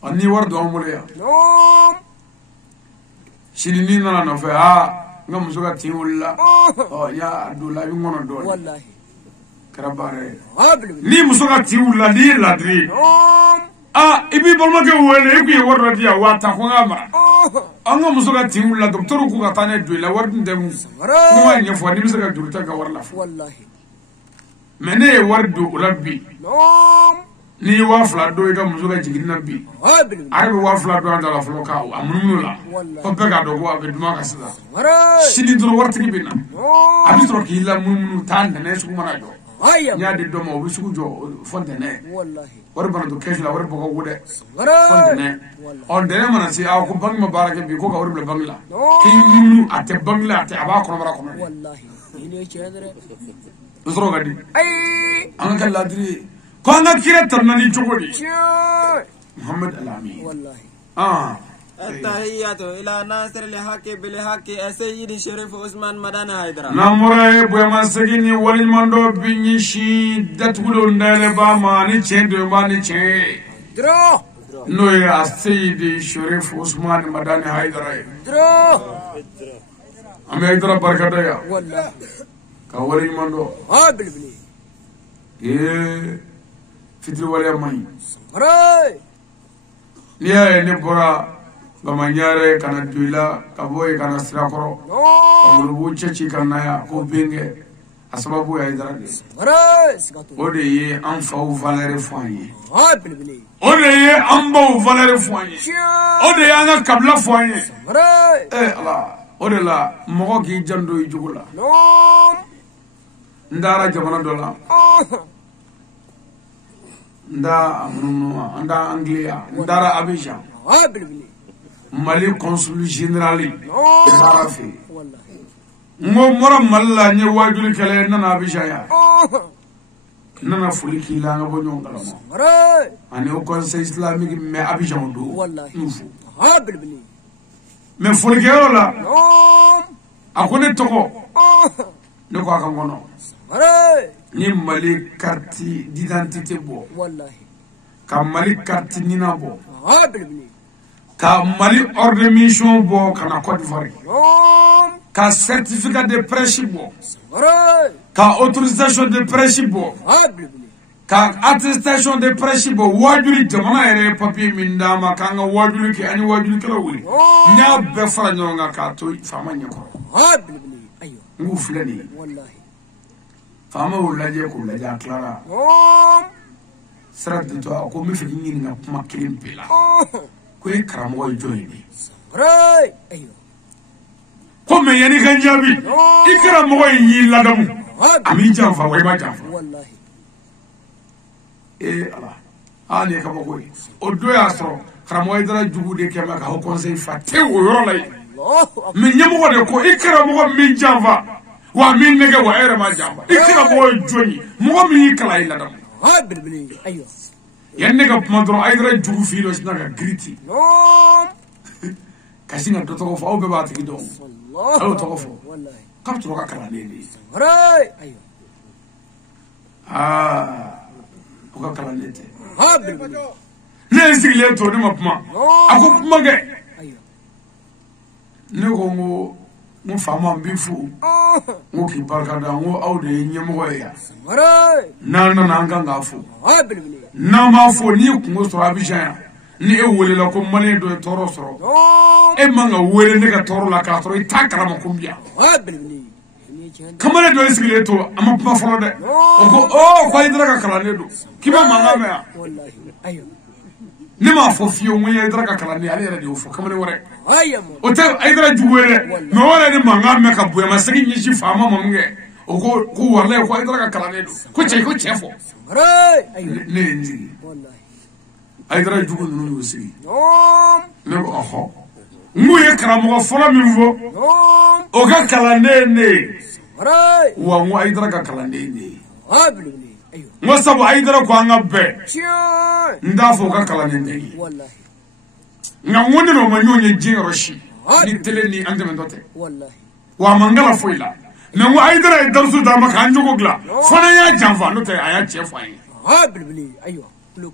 ani war do amul ya shini na na fa ngam suka tiwulla o ya abdullah bi ngono do wallahi karabare ni musuka tiwulla ni ladri ibi balma ke wele ku war radiya wa ta ko ngama anga musuka tiwulla docteur ku ka tane do la war ndem ko wa nyefo ni musuka durta ga war la wallahi mene war do ulabbi ni wa fla do ga musuka jigina bi arabi wa fla do anda la flo ka amunu la ko be ga do ko abe duma ka sida shidi do warti bina abi to ki la munu tan ne su mana do nya di do mo bisu jo fonte ne wallahi war bana do kefla war bo ko wude fonte ne on de mana si a ko bang ma baraka bi ko ga war bla bangla ki munu ate bangla ate aba ko mara ko wallahi ni chendre dusro ga di an ka ladri كنا كيرة ترناني جوكولي محمد الأمين والله التحيات إلى ناصر الحق بالحق السيد شريف عثمان مدان هيدرا ناموراي بوما سجيني ولي ماندو بينيشي دتقولون دالي باماني تشندو ماني تشي درو نوي السيد شريف عثمان مدان هيدرا درو أمي هيدرا بركة يا والله كولي ماندو بلبلي fitri wala may maray niya ne bora gamanyare kana duila kaboy kana strakoro amulubu chechi kana ya ko benge asababu ya idara maray ode ye an faw valere foye ode ye an baw valere foye ode ya nga kabla foye maray ala ode la mogo ki jando yujugula ndara jamana dola nda amunu anda anglia ndara abidjan mali consul générali arafi wallahi mo mora malla ni wajuli kale nana abidjan ya nana fuliki la nga bonyo ngala mo ani au conseil islamique me abidjan do wallahi me fuliki la akone toko ne ko akangono ni mali carte d'identité bo wallahi ka mali carte nina bo ka mali ordre de mission bo kana Côte d'Ivoire ka certificat de prêche bo ka autorisation de prêche bo ka attestation de prêche bo wajuli jamana ere papier mindama kanga wajuli ki ani wajuli kala wuli nya be fara nyonga ka to fama nyako ayo ngu fulani wallahi fama wulaje ko laja clara srat to ko mi fi ngini na kuma kilim pela ko e karamo joyni ayo ko me yani ganjabi ikra mo yi ladamu ami janfa way ma janfa wallahi ala ani ka bako o do ya so karamo dara jugude kema ka ho conseil faté o yoro lay mi nyamo de ko ikra mo mi janfa wa min nege wa era ma jamba ikira boy joni mo mi kala ila dam ha bilbili ayo yanne ga madro aydra jugu fi lo snaga griti no kasina to to fo be baati do Allah to fo wallahi kam to ka kala ne ni ray ayo o ka kala ne te ha bilbili ne sigile to ni mapma ako mage ayo ne ko mo fama mbifu mo ki barkada mo awde nyemo ya na nanga ngafu na ma fo ni ku so abishan ni e wole la ko mane do toro soro e manga wole ne ka toro la ka toro itakara mo kumbia kamane do sigile to ama kuma folo de o ko idra ka kala ne do kiba manga me ya wallahi ayo ni ma fo fiyo mu idra ka kala ne ale yere de fo kamane wore o te idra juwere no wore ni manga me ka buya masigi nyi shi fama mamge o ko warle ko idra ka kala ne do ko chefo ayo ne ni wallahi idra jugo no sigi ne ko oho mu ye karamo folo mi fo o ka kala ne wa mu idra ka kala ne ayo ngosabu idra ko anga be ndafo ka kala ne wallahi nga ngone no manyonye jero shi ni tele ni ande mendote wallahi wa mangala foila na wa idra darsu da maka anjugo gla fana ya janfa no te aya chef ayi ayo look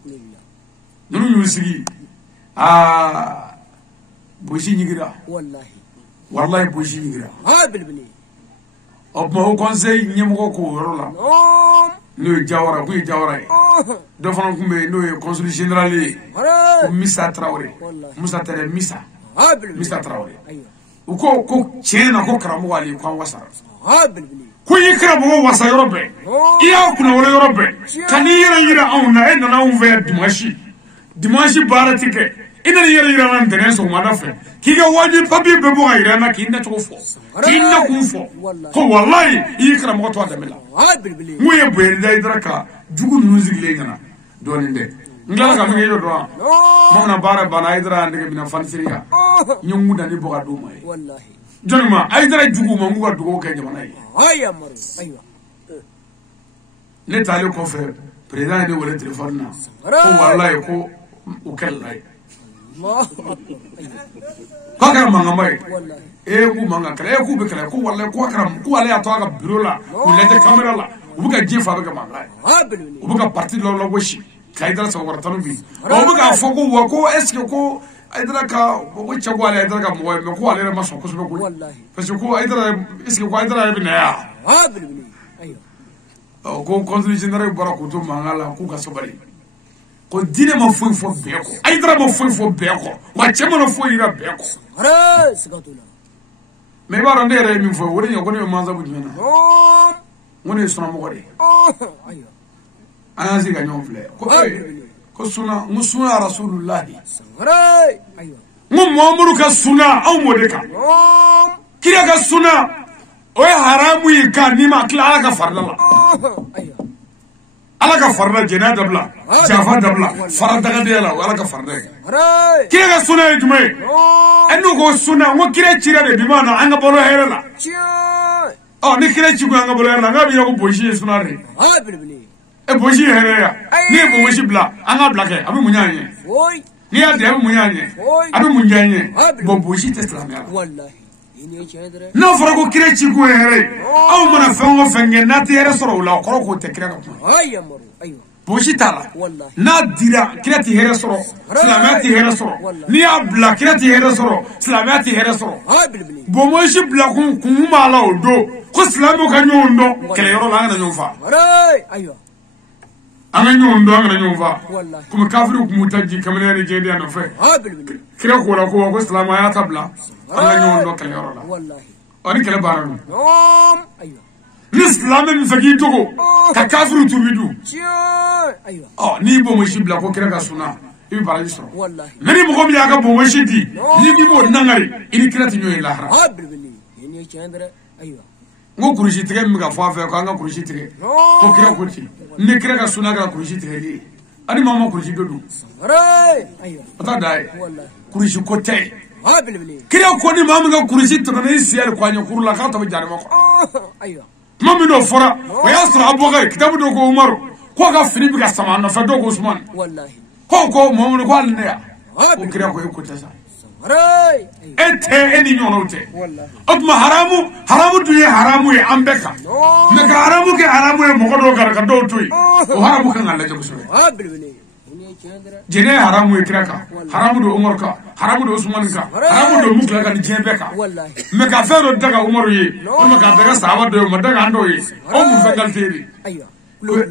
nunu yusigi boshi nyigira wallahi boshi nyigira obma o conseil nyemgo ko rola no jawara ku jawara do fana kumbe no conseil général ko Missa Traoré Moussa Tere Missa Traoré ko chena ko karamo wali ko wasara ko yikra bo wasa yorobe iya kuna wala yorobe kani yira auna en na on ver dimanche baratike ina yira nan tene so madafe kiga wadi papi bebo ayira na kinda tofo kinda kunfo ko wallahi yikra mo to adamela mu ye berde idraka jugu nuzigile ngana doninde ngala ka ngi do mo na bara bana idra ndege bina fansiriya nyungu dani boga do mai wallahi jonuma idra jugu mo nguga dugo ke jamana yi maru aywa ne tale ko fe président de wala téléphone na ko wallahi ko ukellay ko ka manga mai ku manga kala ku be kala ko wallahi ko akram ko wala ya to ga bureau la ko lete camera la ubuka jefa be manga ubuka parti lo woshi kaidra so wartanu bi ubuka fogo wa ko est-ce que ko aidra ka bo chagwa la aidra ka mo ko wala ma so ko so ko parce que ko aidra est-ce que ko aidra be na ya ayo ko conseil général bara ko to mangala ku ka sobari ko dine ma foi fo beko aidra ma foi fo beko wa chema no foi ira beko sikatula me bara ndere mi fo wori ko ne manza bu dina ngone sona mo ko de ayo anasi ga nyon fle ko suna musuna rasulullah ayo muhammadu ka suna aw modeka kira ka suna o haramu yi ka ni ma kila ka farda la ayo ala ka farda jena dabla jafa dabla farda ga de la ala ka farda kira ka suna jume enu ko suna ngo kira chira de bimana anga bolo herela ni kira chigu anga bolo herela ngabi ko boshi suna re boshi hereya ni boshi bla anga bla ke abi munyanye ni ya de munyanye abi munyanye bo boshi teslamia wallahi ini chedre na fara ko kire chigu here aw mana fango fenge na te here soro la ko ko te kira ko ayo boshi tala na dira kire ti here soro islamia ti here soro ni ya bla kire ti here soro islamia ti here soro bo moshi bla kun mala odo ko islamu ka nyondo kele yoro la na nyonfa ayo anga nyondo anga nyonfa kuma kafiru kumutaji kamene ne jedi ano fe kire ko la ko islamu ya tabla anga nyondo kele yoro la wallahi ani kele baranu ayo islamu mi fagi togo ka kafiru tubidu ayo ni bo moshi bla ko kire ka suna ibi baraji soro wallahi nani mo ko mi aka bo moshi di ni bi bo nangari ini kire ti nyoy lahara ini chedre ayo ngo kurushi tige mi ga fa fa ko anga kurushi tige ko kire ko ti ne kire ka suna ga kurushi tige di ani mama kurushi dodu ayo ata dai wallahi kurushi ko te kire ko ni mama ga kurushi to na isiyar ko anya kurula ka to jare mako ayo mami do fora wa yasra abogay kitabu do ko umaru ko ga fini bi ga sama na fa do ko usman wallahi ko mo ko alne ya ko kire ko ta sa ete eni nyonote otma haramu duye haramu e ambeka me ka haramu ke haramu e mogodo ka do toy o haramu kan Allah jabu sore jene haramu e kiraka haramu do umar ka haramu do usman ka haramu do mukla ka jebe ka me ka fero daga umar yi o me ka daga sawa do me daga ando yi o mu fegal teri ayo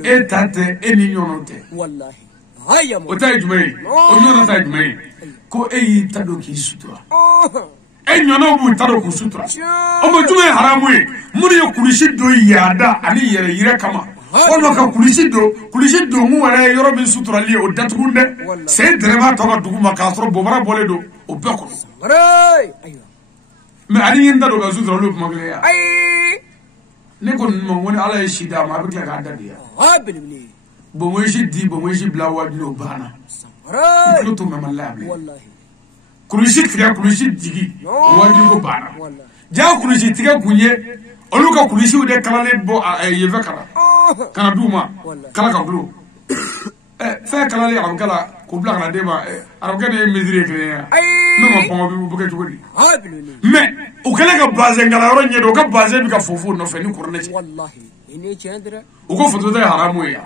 etate eni nyonote wallahi haya o tay jumay o nyono tay jumay ko eyi tado ki sutura e nyono bu taro ku sutura o mo jume haramu e muri ye kulisi do yada ani yere yire kama ono ka kulisi do mu wala yoro min sutura li o datugunde se drema to ka duguma ka soro bobara bole do o beko aywa me ani yinda do ga sutura lu magle ya ne ko mo woni ala e shida ma be ka dadiya bilbili bo mo shidi bo mo shibla wajlo bana iko to mamalla wallahi kulisi tiga kulisi digi wajlo ko bana ja kulisi tiga kunye oluka kulisi ude kalale bo yeve kala kana duma kala ka blu fa kala le am kala ko bla kana dema arab kene mesure kene no mo pongo bi buke jogodi mais o kala ka base ngala ro nyedo ka base bi ka fofu no fe ni kurne ci wallahi ini chendra o ko foto da haramu ya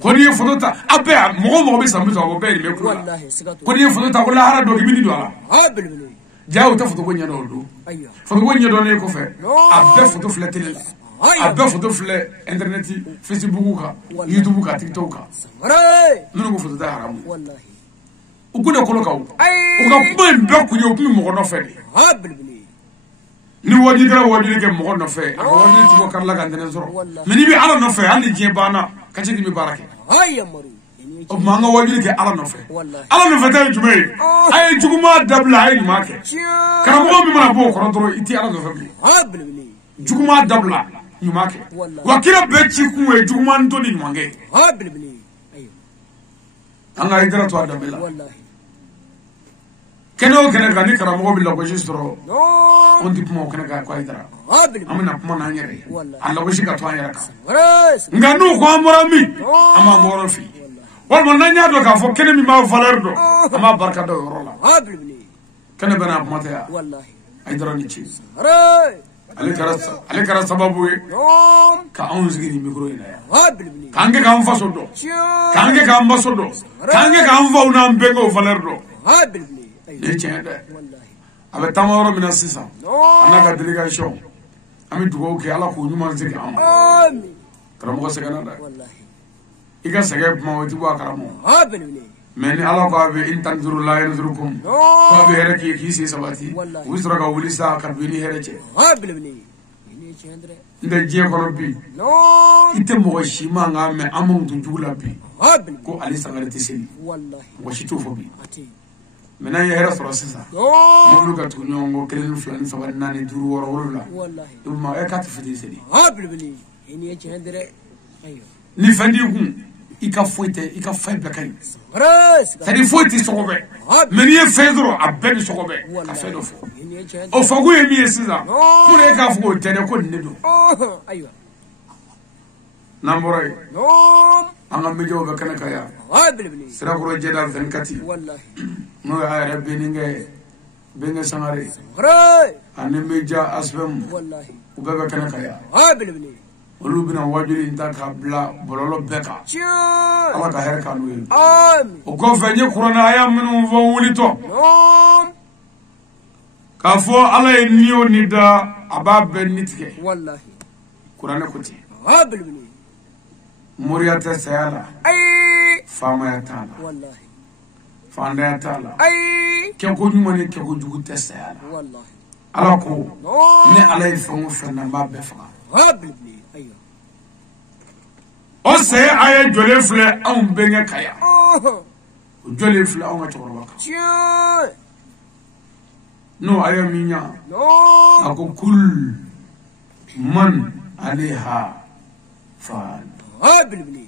ko ni foto ta abe mo be sambu to be ni me ko wallahi sigatu ko ni foto ta ko la hara do gibi do ala bilbili jaw ta foto ko nyedo do aywa foto ko nyedo ne ko fe abe foto fle tele abe foto fle internet Facebook ka YouTube ka TikTok ka no ko foto da haramu wallahi o ko de ko ka o ka be ko yo ko mo no fe bilbili ni wadi dara wadi ke mo no fe wadi ti ko karla kan den soro mini bi ala no fe andi je bana ka ci mi barake ayya maru o manga wadi ke ala no fe ta jume ay juguma dabla ay ma ke kara mo mi mana bo ko doro iti ala no fe bilbili juguma dabla ni ma ke wa kira be ci ku e juguma ndo ni mange bilbili ayyo anga idara to adabela wallahi keno kene ka ni kara mo bi la ko jistro on di mo kene ka ko idara bilbili amina kuma na nyere wallahi alla ko shika to anyara ka ras nganu ko amora mi ama moro fi wal mo nanya do ka fo kene mi ma valeur do ama barka do rola bilbili kene bana kuma ta wallahi ay dara ni ci ras ale kara sababu e ka on zigini micro ina ya bilbili kange ka mfa sodo kange ka mba sodo kange ka mfa una mbengo valeur do bilbili ne chende wallahi abe tamoro mina sisa anaka delegation ami dugo ke ala ko nyuma zigi am amin karamo ko segana da wallahi iga sege ma wati wa karamo bilbili meni ala ko abe intanzuru la yanzurukum ko abe hereki ki si sabati wisra ga wulisa ka bini herece bilbili ini chendra nde je ko bi ite mo shima ngame amon du jula bi bilbili ko ali sangare tiseli wallahi wa shitu fo bi ati mena ye hera soro sisa mo lu ka tu nyongo kelen flan sabar nani duru woro wala wallahi dum ma e ka tfiti seli bilbili ini chendra ayyo ni fandi kun ika foite ika faible kay ras c'est foite sokobe mais ni fedro abben sokobe ka fedo fo o fagu e mi sisa pour e ka fo tene ko nedo aywa namboray anga mejo be kana kaya bilbili sira ko jeda 24 wallahi no ay rabbi ni ngay benga sangare ras ane meja asbam wallahi ubebe kana kaya bilbili olu bina wajuri inta ka bla bololo beka ala ka her kanu yi amin o ko fenye qur'ana aya minu vo wulito ka fo ala e niyo ni da ababe nitike wallahi qur'ana kuti bilbili muriya ta sayala ay fama ya tala wallahi fanda ya tala ay ke ko nyuma ne ke ko jugu ta sayala wallahi ala ko ne ala e fengo fenna mabbe fa bilbili ayyo o se aye jole fle an benga kaya jole fle an ka choroba ka no ayo minya ako kul man alaiha fan bilbili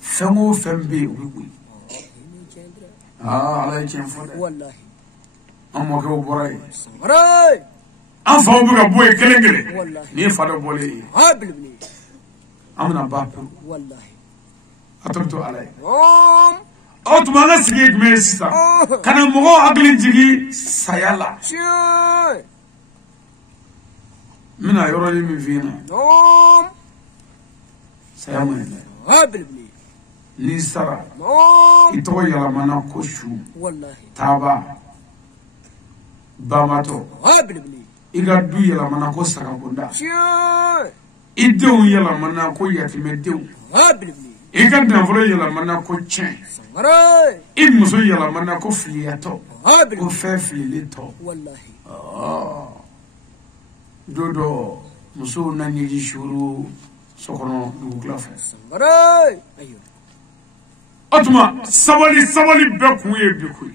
fengo fembe ubi ala chen fo wallahi amo ko boray ras an fa bu ga boy kelengele wallahi ni fa do bole bilbili amna bapu wallahi atonto alay o tuma na sigi me sita kana mo agli jigi sayala mina yoro ni mi vina sayama bilbili ni sara ito yala mana ko shu wallahi taba bamato bilbili iga du yala mana ko sara gonda idew yala mana ko yatime dew bilbili ikan dan folo yala mana ko chen i muso yala mana ko filiyato ko fe filito wallahi dodo muso na nyiji shuru sokono dugla fa ayo atuma sabali be kuye bi kuye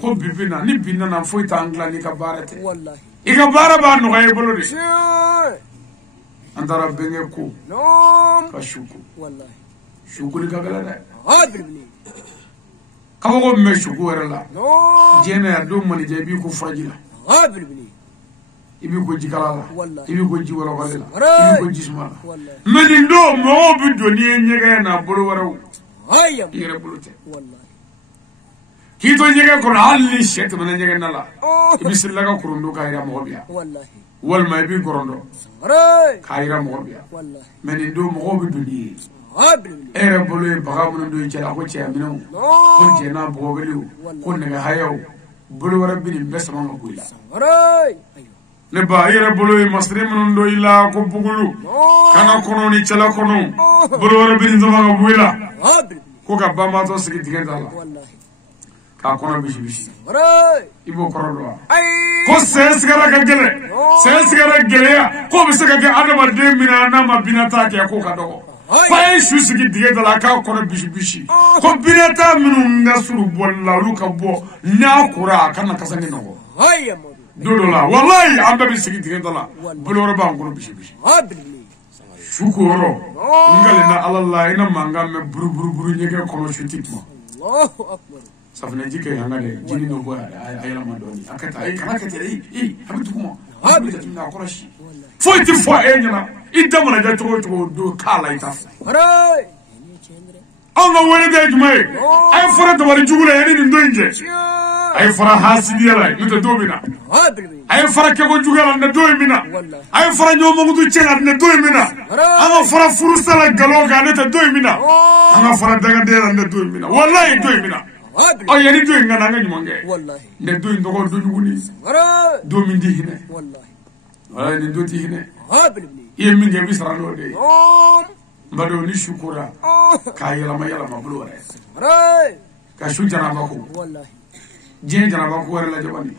ko bibina ni binna na foi ta angla ni ka barate wallahi iga bara ba no gaye bolo de andara benge ko no ka shuku wallahi shuku ni ka gala da kamo ko me shuku wala la no jena ya do mani je bi ko fajila ibi ko jikala la ibi ko jiwala wala ibi ko jisma meni ndo mo bi do ni nyega na bolo wara ayam yere bolo te wallahi kito nyega ko halli shet man nyega nala ibi silaga kurundo kayra mo biya wallahi wal may bi gorondo kayra mo biya wallahi meni ndo mo bi do ni ere bolo e baga mun do jela ko che amino ko jena bogelu ko ne hayo bolo wara bi ni besama ngula ne ba ere bolo e masri mun do ila ko bugulu kana kono ni chala kono bolo wara bi ni zama ngula ko ka bamba to sigi digenda la ka kono bishi ibo korodo ko ses gara ka gele ya ko bi se ka ge adama de mina na ma binata ke ko ka dogo fay shu sigi digenda la ka kono bishi ko binata minu ngasuru bolla lu ka bo na kura kana kasange no dodo la wallahi amba bi sigi digenda la buloro ba kono bishi shukuro ngale na Allah ina manga me buru nyege kono shutikmo Allahu akbar safna jike hangale jini no boya ayala mandoni akata ay kana kete habitu kuma habitu na korashi foi ti fo enyana idda mana da to do kala ita aray Allah wani da jumai ay fara da wari jugula yani ndo inje ay fara hasidi yala mita dobina ay fara ke go jugala na doymina ay fara nyomo ngudu chenga na doymina ama fara furusala galoga na ta doymina ama fara daga dera na doymina wallahi doymina oh yani doy ngana ngani monge wallahi ne doy ndogo do juguni do min di hine wallahi ne do di hine ye min ge bisra no de mbado ni shukura ka yala ma bulo re ka shu jana bako wallahi je jana bako wala la jabani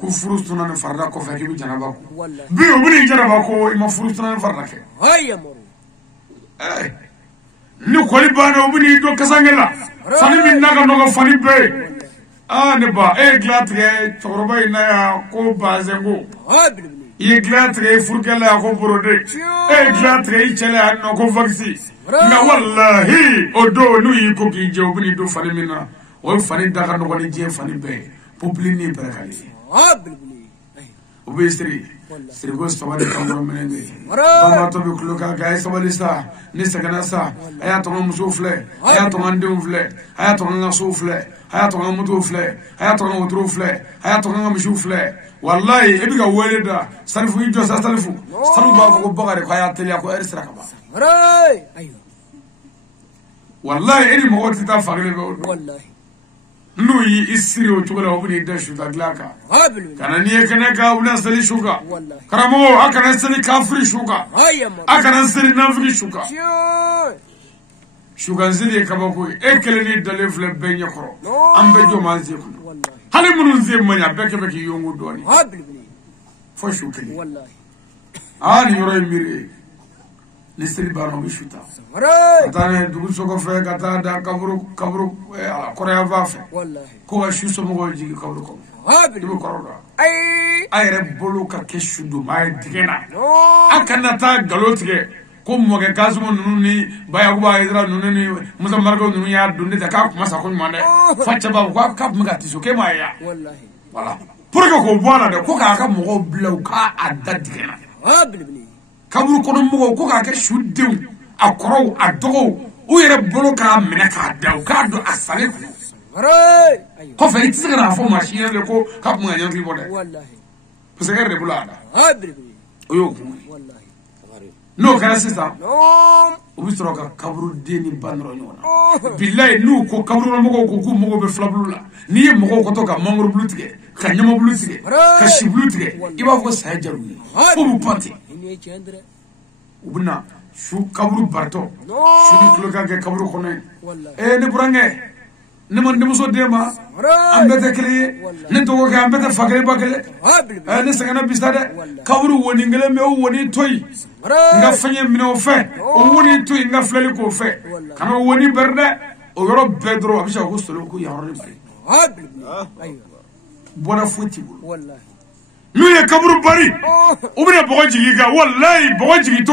ku furustuna ne farda ko fa ki jana bako wallahi bi o buni jana bako ma furustuna ne farda ke hayya mo ni ko li bano buni do kasangela fani min naga no fani be ne ba glatre toroba ina ya ko bazengo ye glatre furgala ko borode glatre chele no ko vaccine na wallahi odo nu yi ko ki je obuni do fani mina o fani daga no ni je fani be populini barakali obestri sirgo sawade kamro menenge baba to be kloka gay sabalista ni sagana sa aya to musufle aya to ndumfle aya to ngasufle aya to mutufle aya to utrufle aya to mshufle wallahi ebiga weleda sarifu ijo sa sarifu salu ba ko bagare ko aya tele ko ersra ka ba ayo wallahi eni mo woti ta fagale wallahi no yi isiri o chugala obuni da shuta glaka kana niye kana ka una sali shuka karamo akana sali kafiri shuka akana sali nafiki shuka shuka nzili kabako ekele ni dale fle benye koro ambe jo manzi ko hali munun ze manya beke yongo doni fo shukeli wallahi ani yoro miri nisiri baro bishuta atane dugu soko fe kata da kaburu korea vafe wallahi ko ashu so mo jigi kaburu ko ibu koroda ay re bolu ka keshu du may digena akana ta galotige ko mo ge kasumo nunu ni baya ko idra nunu ni musa margo nunu ya dunde ta ka kuma sa ko mande facha ba ko ka mga tiso ke maya wallahi wala pour que ko bona de ko ka mo blau ka adda digena kaburu kono mo ko ka ke shuddew akoro adogo o yere bolo ka mena ka daw ka do asale ko fe tsiga na fo machine le ko ka mo nyanti bode wallahi parce que re bulada oyo wallahi no kana sista no o bisoro ka kaburu deni bandro nyona billahi nu ko kaburu mo ko mo be flabula ni mo ko to ka mangoro blutige ka nyama blutige ka shiblutige iba ko sa jaru fo bu pati ubuna shu kaburu barto shu kulo ka ke kaburu kono ne burange ne man de muso dema ambete kli ne to ko ambete fakre bakle ne sagana bisade kaburu woni ngele me woni toy nga fanye mino fe o woni toy nga flali ko fe kana woni berde o yoro bedro abisha ko solo ko yarone bari bona futi wallahi luye kaburu bari ubine bogo jigi ga wallahi bogo jigi to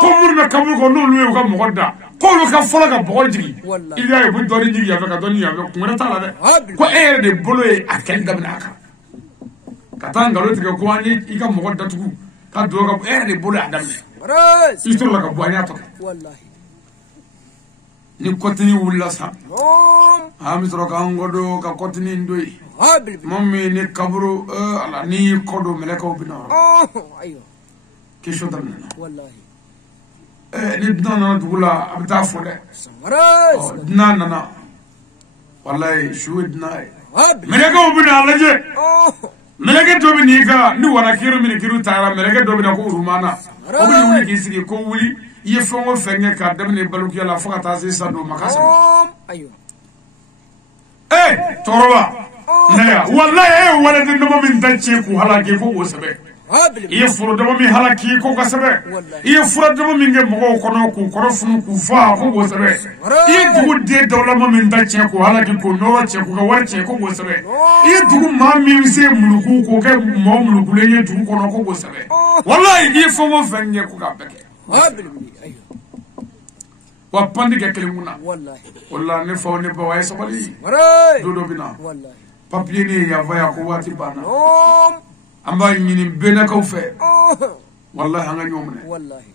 ko murna kaburu ko no luye ko mogoda ko lu ka fola ka bogo jigi il ya bu dori jigi ya ka doni ya ko ngara tala de ko ere de bolo e akel dabna ka katanga lo tiga ko ani ika mogoda tugu ka do ka ere de bolo adamne istro la ka bo anya to wallahi ni kotini wulla sa amitro ka ngodo ka kotini ndoi mommi ni kaburu ala ni kodo meleko binoro ayo kisho damna wallahi ni dana dugula abta fode nana wallahi shuidna meleko bina alaje meleke dobi ni ga ni wana kiru min kiru tara meleke dobi na ko urumana obuli wuli kisigi ko wuli ye fongo fenge ka damne baluki ala foka tasi sado makasa ayo toroba naya wallahi wala de no min danche ku halaki ko wosabe ye furo de mi halaki ko kasabe ye furo de mi nge mogo kono ku korofunu ku fa ko wosabe ye dugu de dawla min danche ku halaki ko no che ku ga warche ko wosabe ye dugu ma mi se muluku ko ke mo muluku le ye dugu kono ko wosabe wallahi ye fongo fenge ku ga beke wa pandi ke kelimuna wallahi ne fa ne ba way sabali dodo bina wallahi papier ni ya vaya ko wati bana amba nyini bena ko fe wallahi anga nyomne wallahi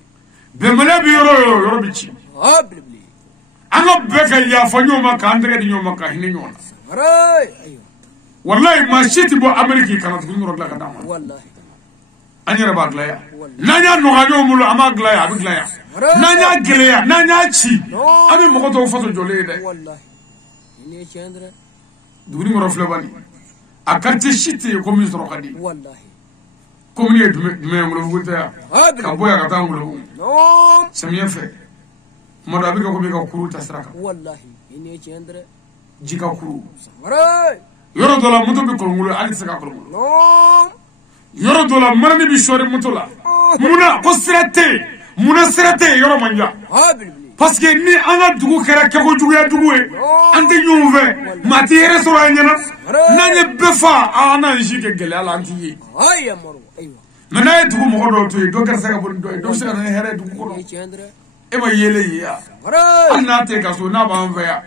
be mala bi yoro bici anga beka ya fa nyoma ka andre di nyoma ka hini nyona wallahi ma shiti bo ameriki kana tu ro la ka dama wallahi anyara ba glaya nanya no ga nyomulo ama glaya abi glaya nanya glaya nanya chi abi mo ko to foto jole de wallahi ni chendra duguni ngoro flebani akarte shite ko mi zoro kadi wallahi ko mi me ngolo futa ka boya ka tangulo no samiya fe moda bi ko mi ka kuru tasraka wallahi ni chendra jika kuru samara yoro dola muto bi ko ngolo ali saka ko ngolo no yoro dola marani bi shori mutola muna ko sirate yoro manja parce que ni anga dugu kera keko dugu ya dugu e ante nyuve mati restaurant nyana nanye befa ana jike gele ala anti yi ayya maro aywa mana dugu mo do to do ker saka bon do saka na here dugu ko e ba yele ya anna te ka so na ba anve ya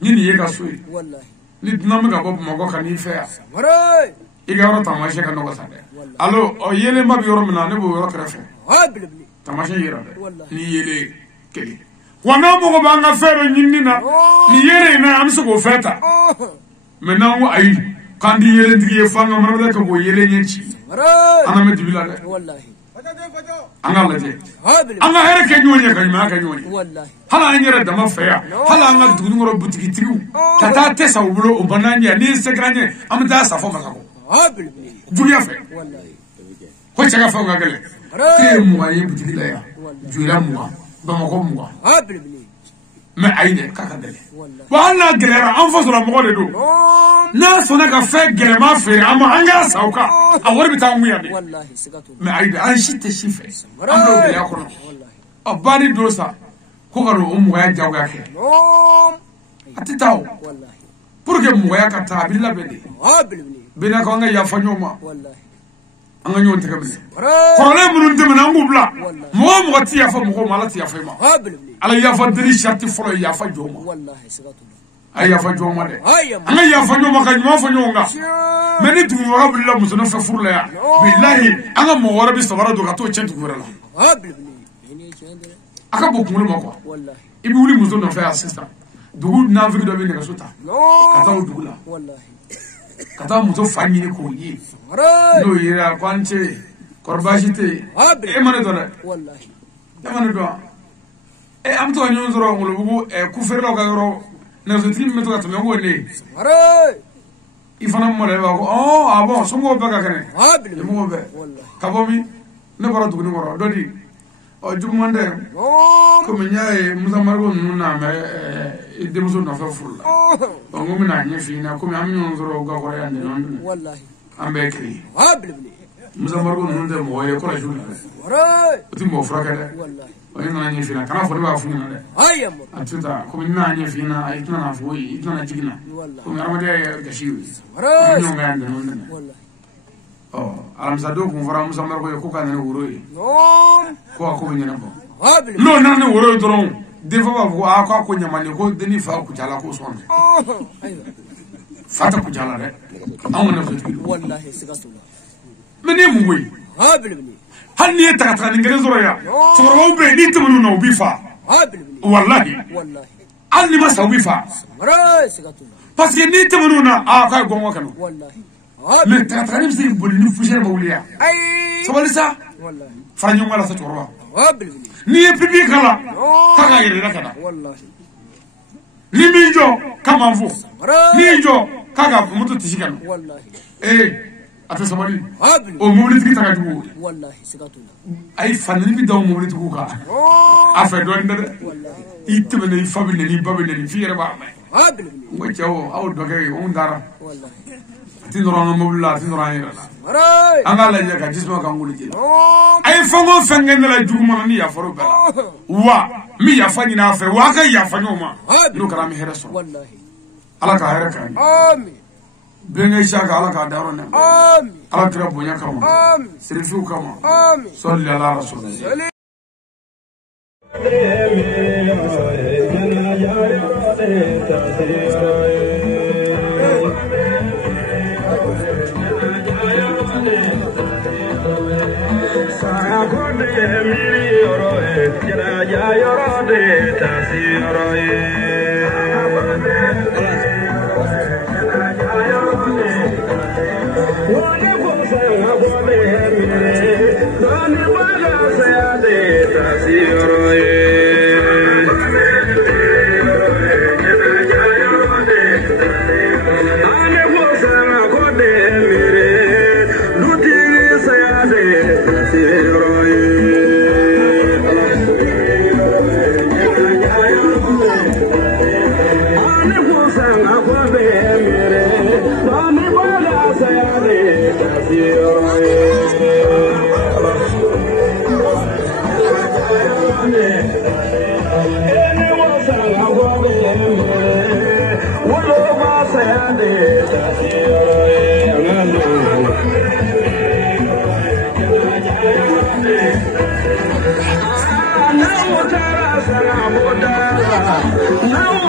ni ye ka so wallahi ni dinam ga bob mo ko kan ni fe ya maro iga ro tamashe kan no ko sande allo o yele ma bi ro mena ne bo ro krefe tamashe yira ni yele kele wana mo ko banga fero nyinina ni yere na am so go feta mena wo ayi kandi yele dige fanga marada ko bo yele nyenchi ana me dibila de wallahi anga laje anga here ke nyonya kan ma ka nyoni wallahi hala anyere dama feya hala anga dugu ngoro butiki triu kata tesa ubulo obananya ni segranye am da safo makako dunia fe wallahi ko chaka fa ngale te mo ayi butiki la ya jura mo bamako mo mais ayne kaka dele wala gelera en face la mo de do na sona ka fe gelema fe ama anga sauka awor bitan wiya de wallahi sigatu mais ayde an shite shife ando de yakono wallahi abani dosa ko garo mo ya jawga ke atitaw wallahi pour que mo ya ka tabilla bede bena ko nga ya fanyoma wallahi anga nyon te kabile problème mun te mena ngubla mo ti ya fa mo mala ti ya fa ma ala ya fa diri sharti folo ya fa joma wallahi sigatu ay ya fa joma de anga ya fa joma ka ma fa nyonga meni tu mo rabilla musono fa furla ya billahi anga mo wara bi sabara do ka to chentu gurala aka bo kumul mako wallahi ibi wuli musono fa assistant dugu na vi do be ne ka sota ka taw dugula wallahi kata muso fani ni ko yi no yira kwance korbashite e mane do wallahi e mane do e am to nyon zoro ngolo bugu e ku ferlo ka yoro na zo tim meto ka to ngo ne ifana mo le ba ko oh ah bon so ngo be ka kene e mo be wallahi ka bo mi ne baro dugu ni ngoro do di o jumande ko mi nyaay musa margo nuna me de muso na fa fulla o ngum na nya fina ko mi am nyon zoro ga ko yande non wallahi ambe kri musa margo nuna de mo ye ko la jula wara ti mo fraka de wallahi o ina nya fina kana fo ba fu na de ayam atuta ko mi na nya fina ay tana na fo yi tana jigina ko mi amade ga shiwi wara nyon ga yande non wallahi oh alamsa do ko fara musa margo ko ka ne wuro yi ko ko nyana ko no na ne woro dron defa ba ko ko nyamane ko deni fa ku jala ko son fata ku jala re amuna ko wallahi sigatula mene mu wi hal ni ta ta ngere zoro ya soro ba be ni tumunu no bi fa wallahi an ni masa wi fa sigatula parce que ni tumunu na ka gonwa kanu wallahi mais ta ta ni si bol ni fusher ba wuliya sabali sa wallahi fanyo ngala sa torwa ni pipi kala kaka yere nakada wallahi ni minjo kama mfu ni jo kaka mutu tishikana wallahi ata samari o mumuli tiki taka dugu wallahi sigatuna ay fanni bi daw mumuli tugu ka afa do ndade wallahi itbe ni fabine ni babine ni fiere ba ngo chawo aw doge on dara wallahi tinoro mobula tinoro yera anga la jaga jisma ka ngulu jila ay fango fengen la juguma ni ya foro bela wa mi ya fani na fe wa ka ya fanyo ma no kala mi hera so wallahi ala ka hera kan amin benga shaka ala ka daro ne amin ala kira bonya kama amin sirifu kama amin salli ala rasulillah Now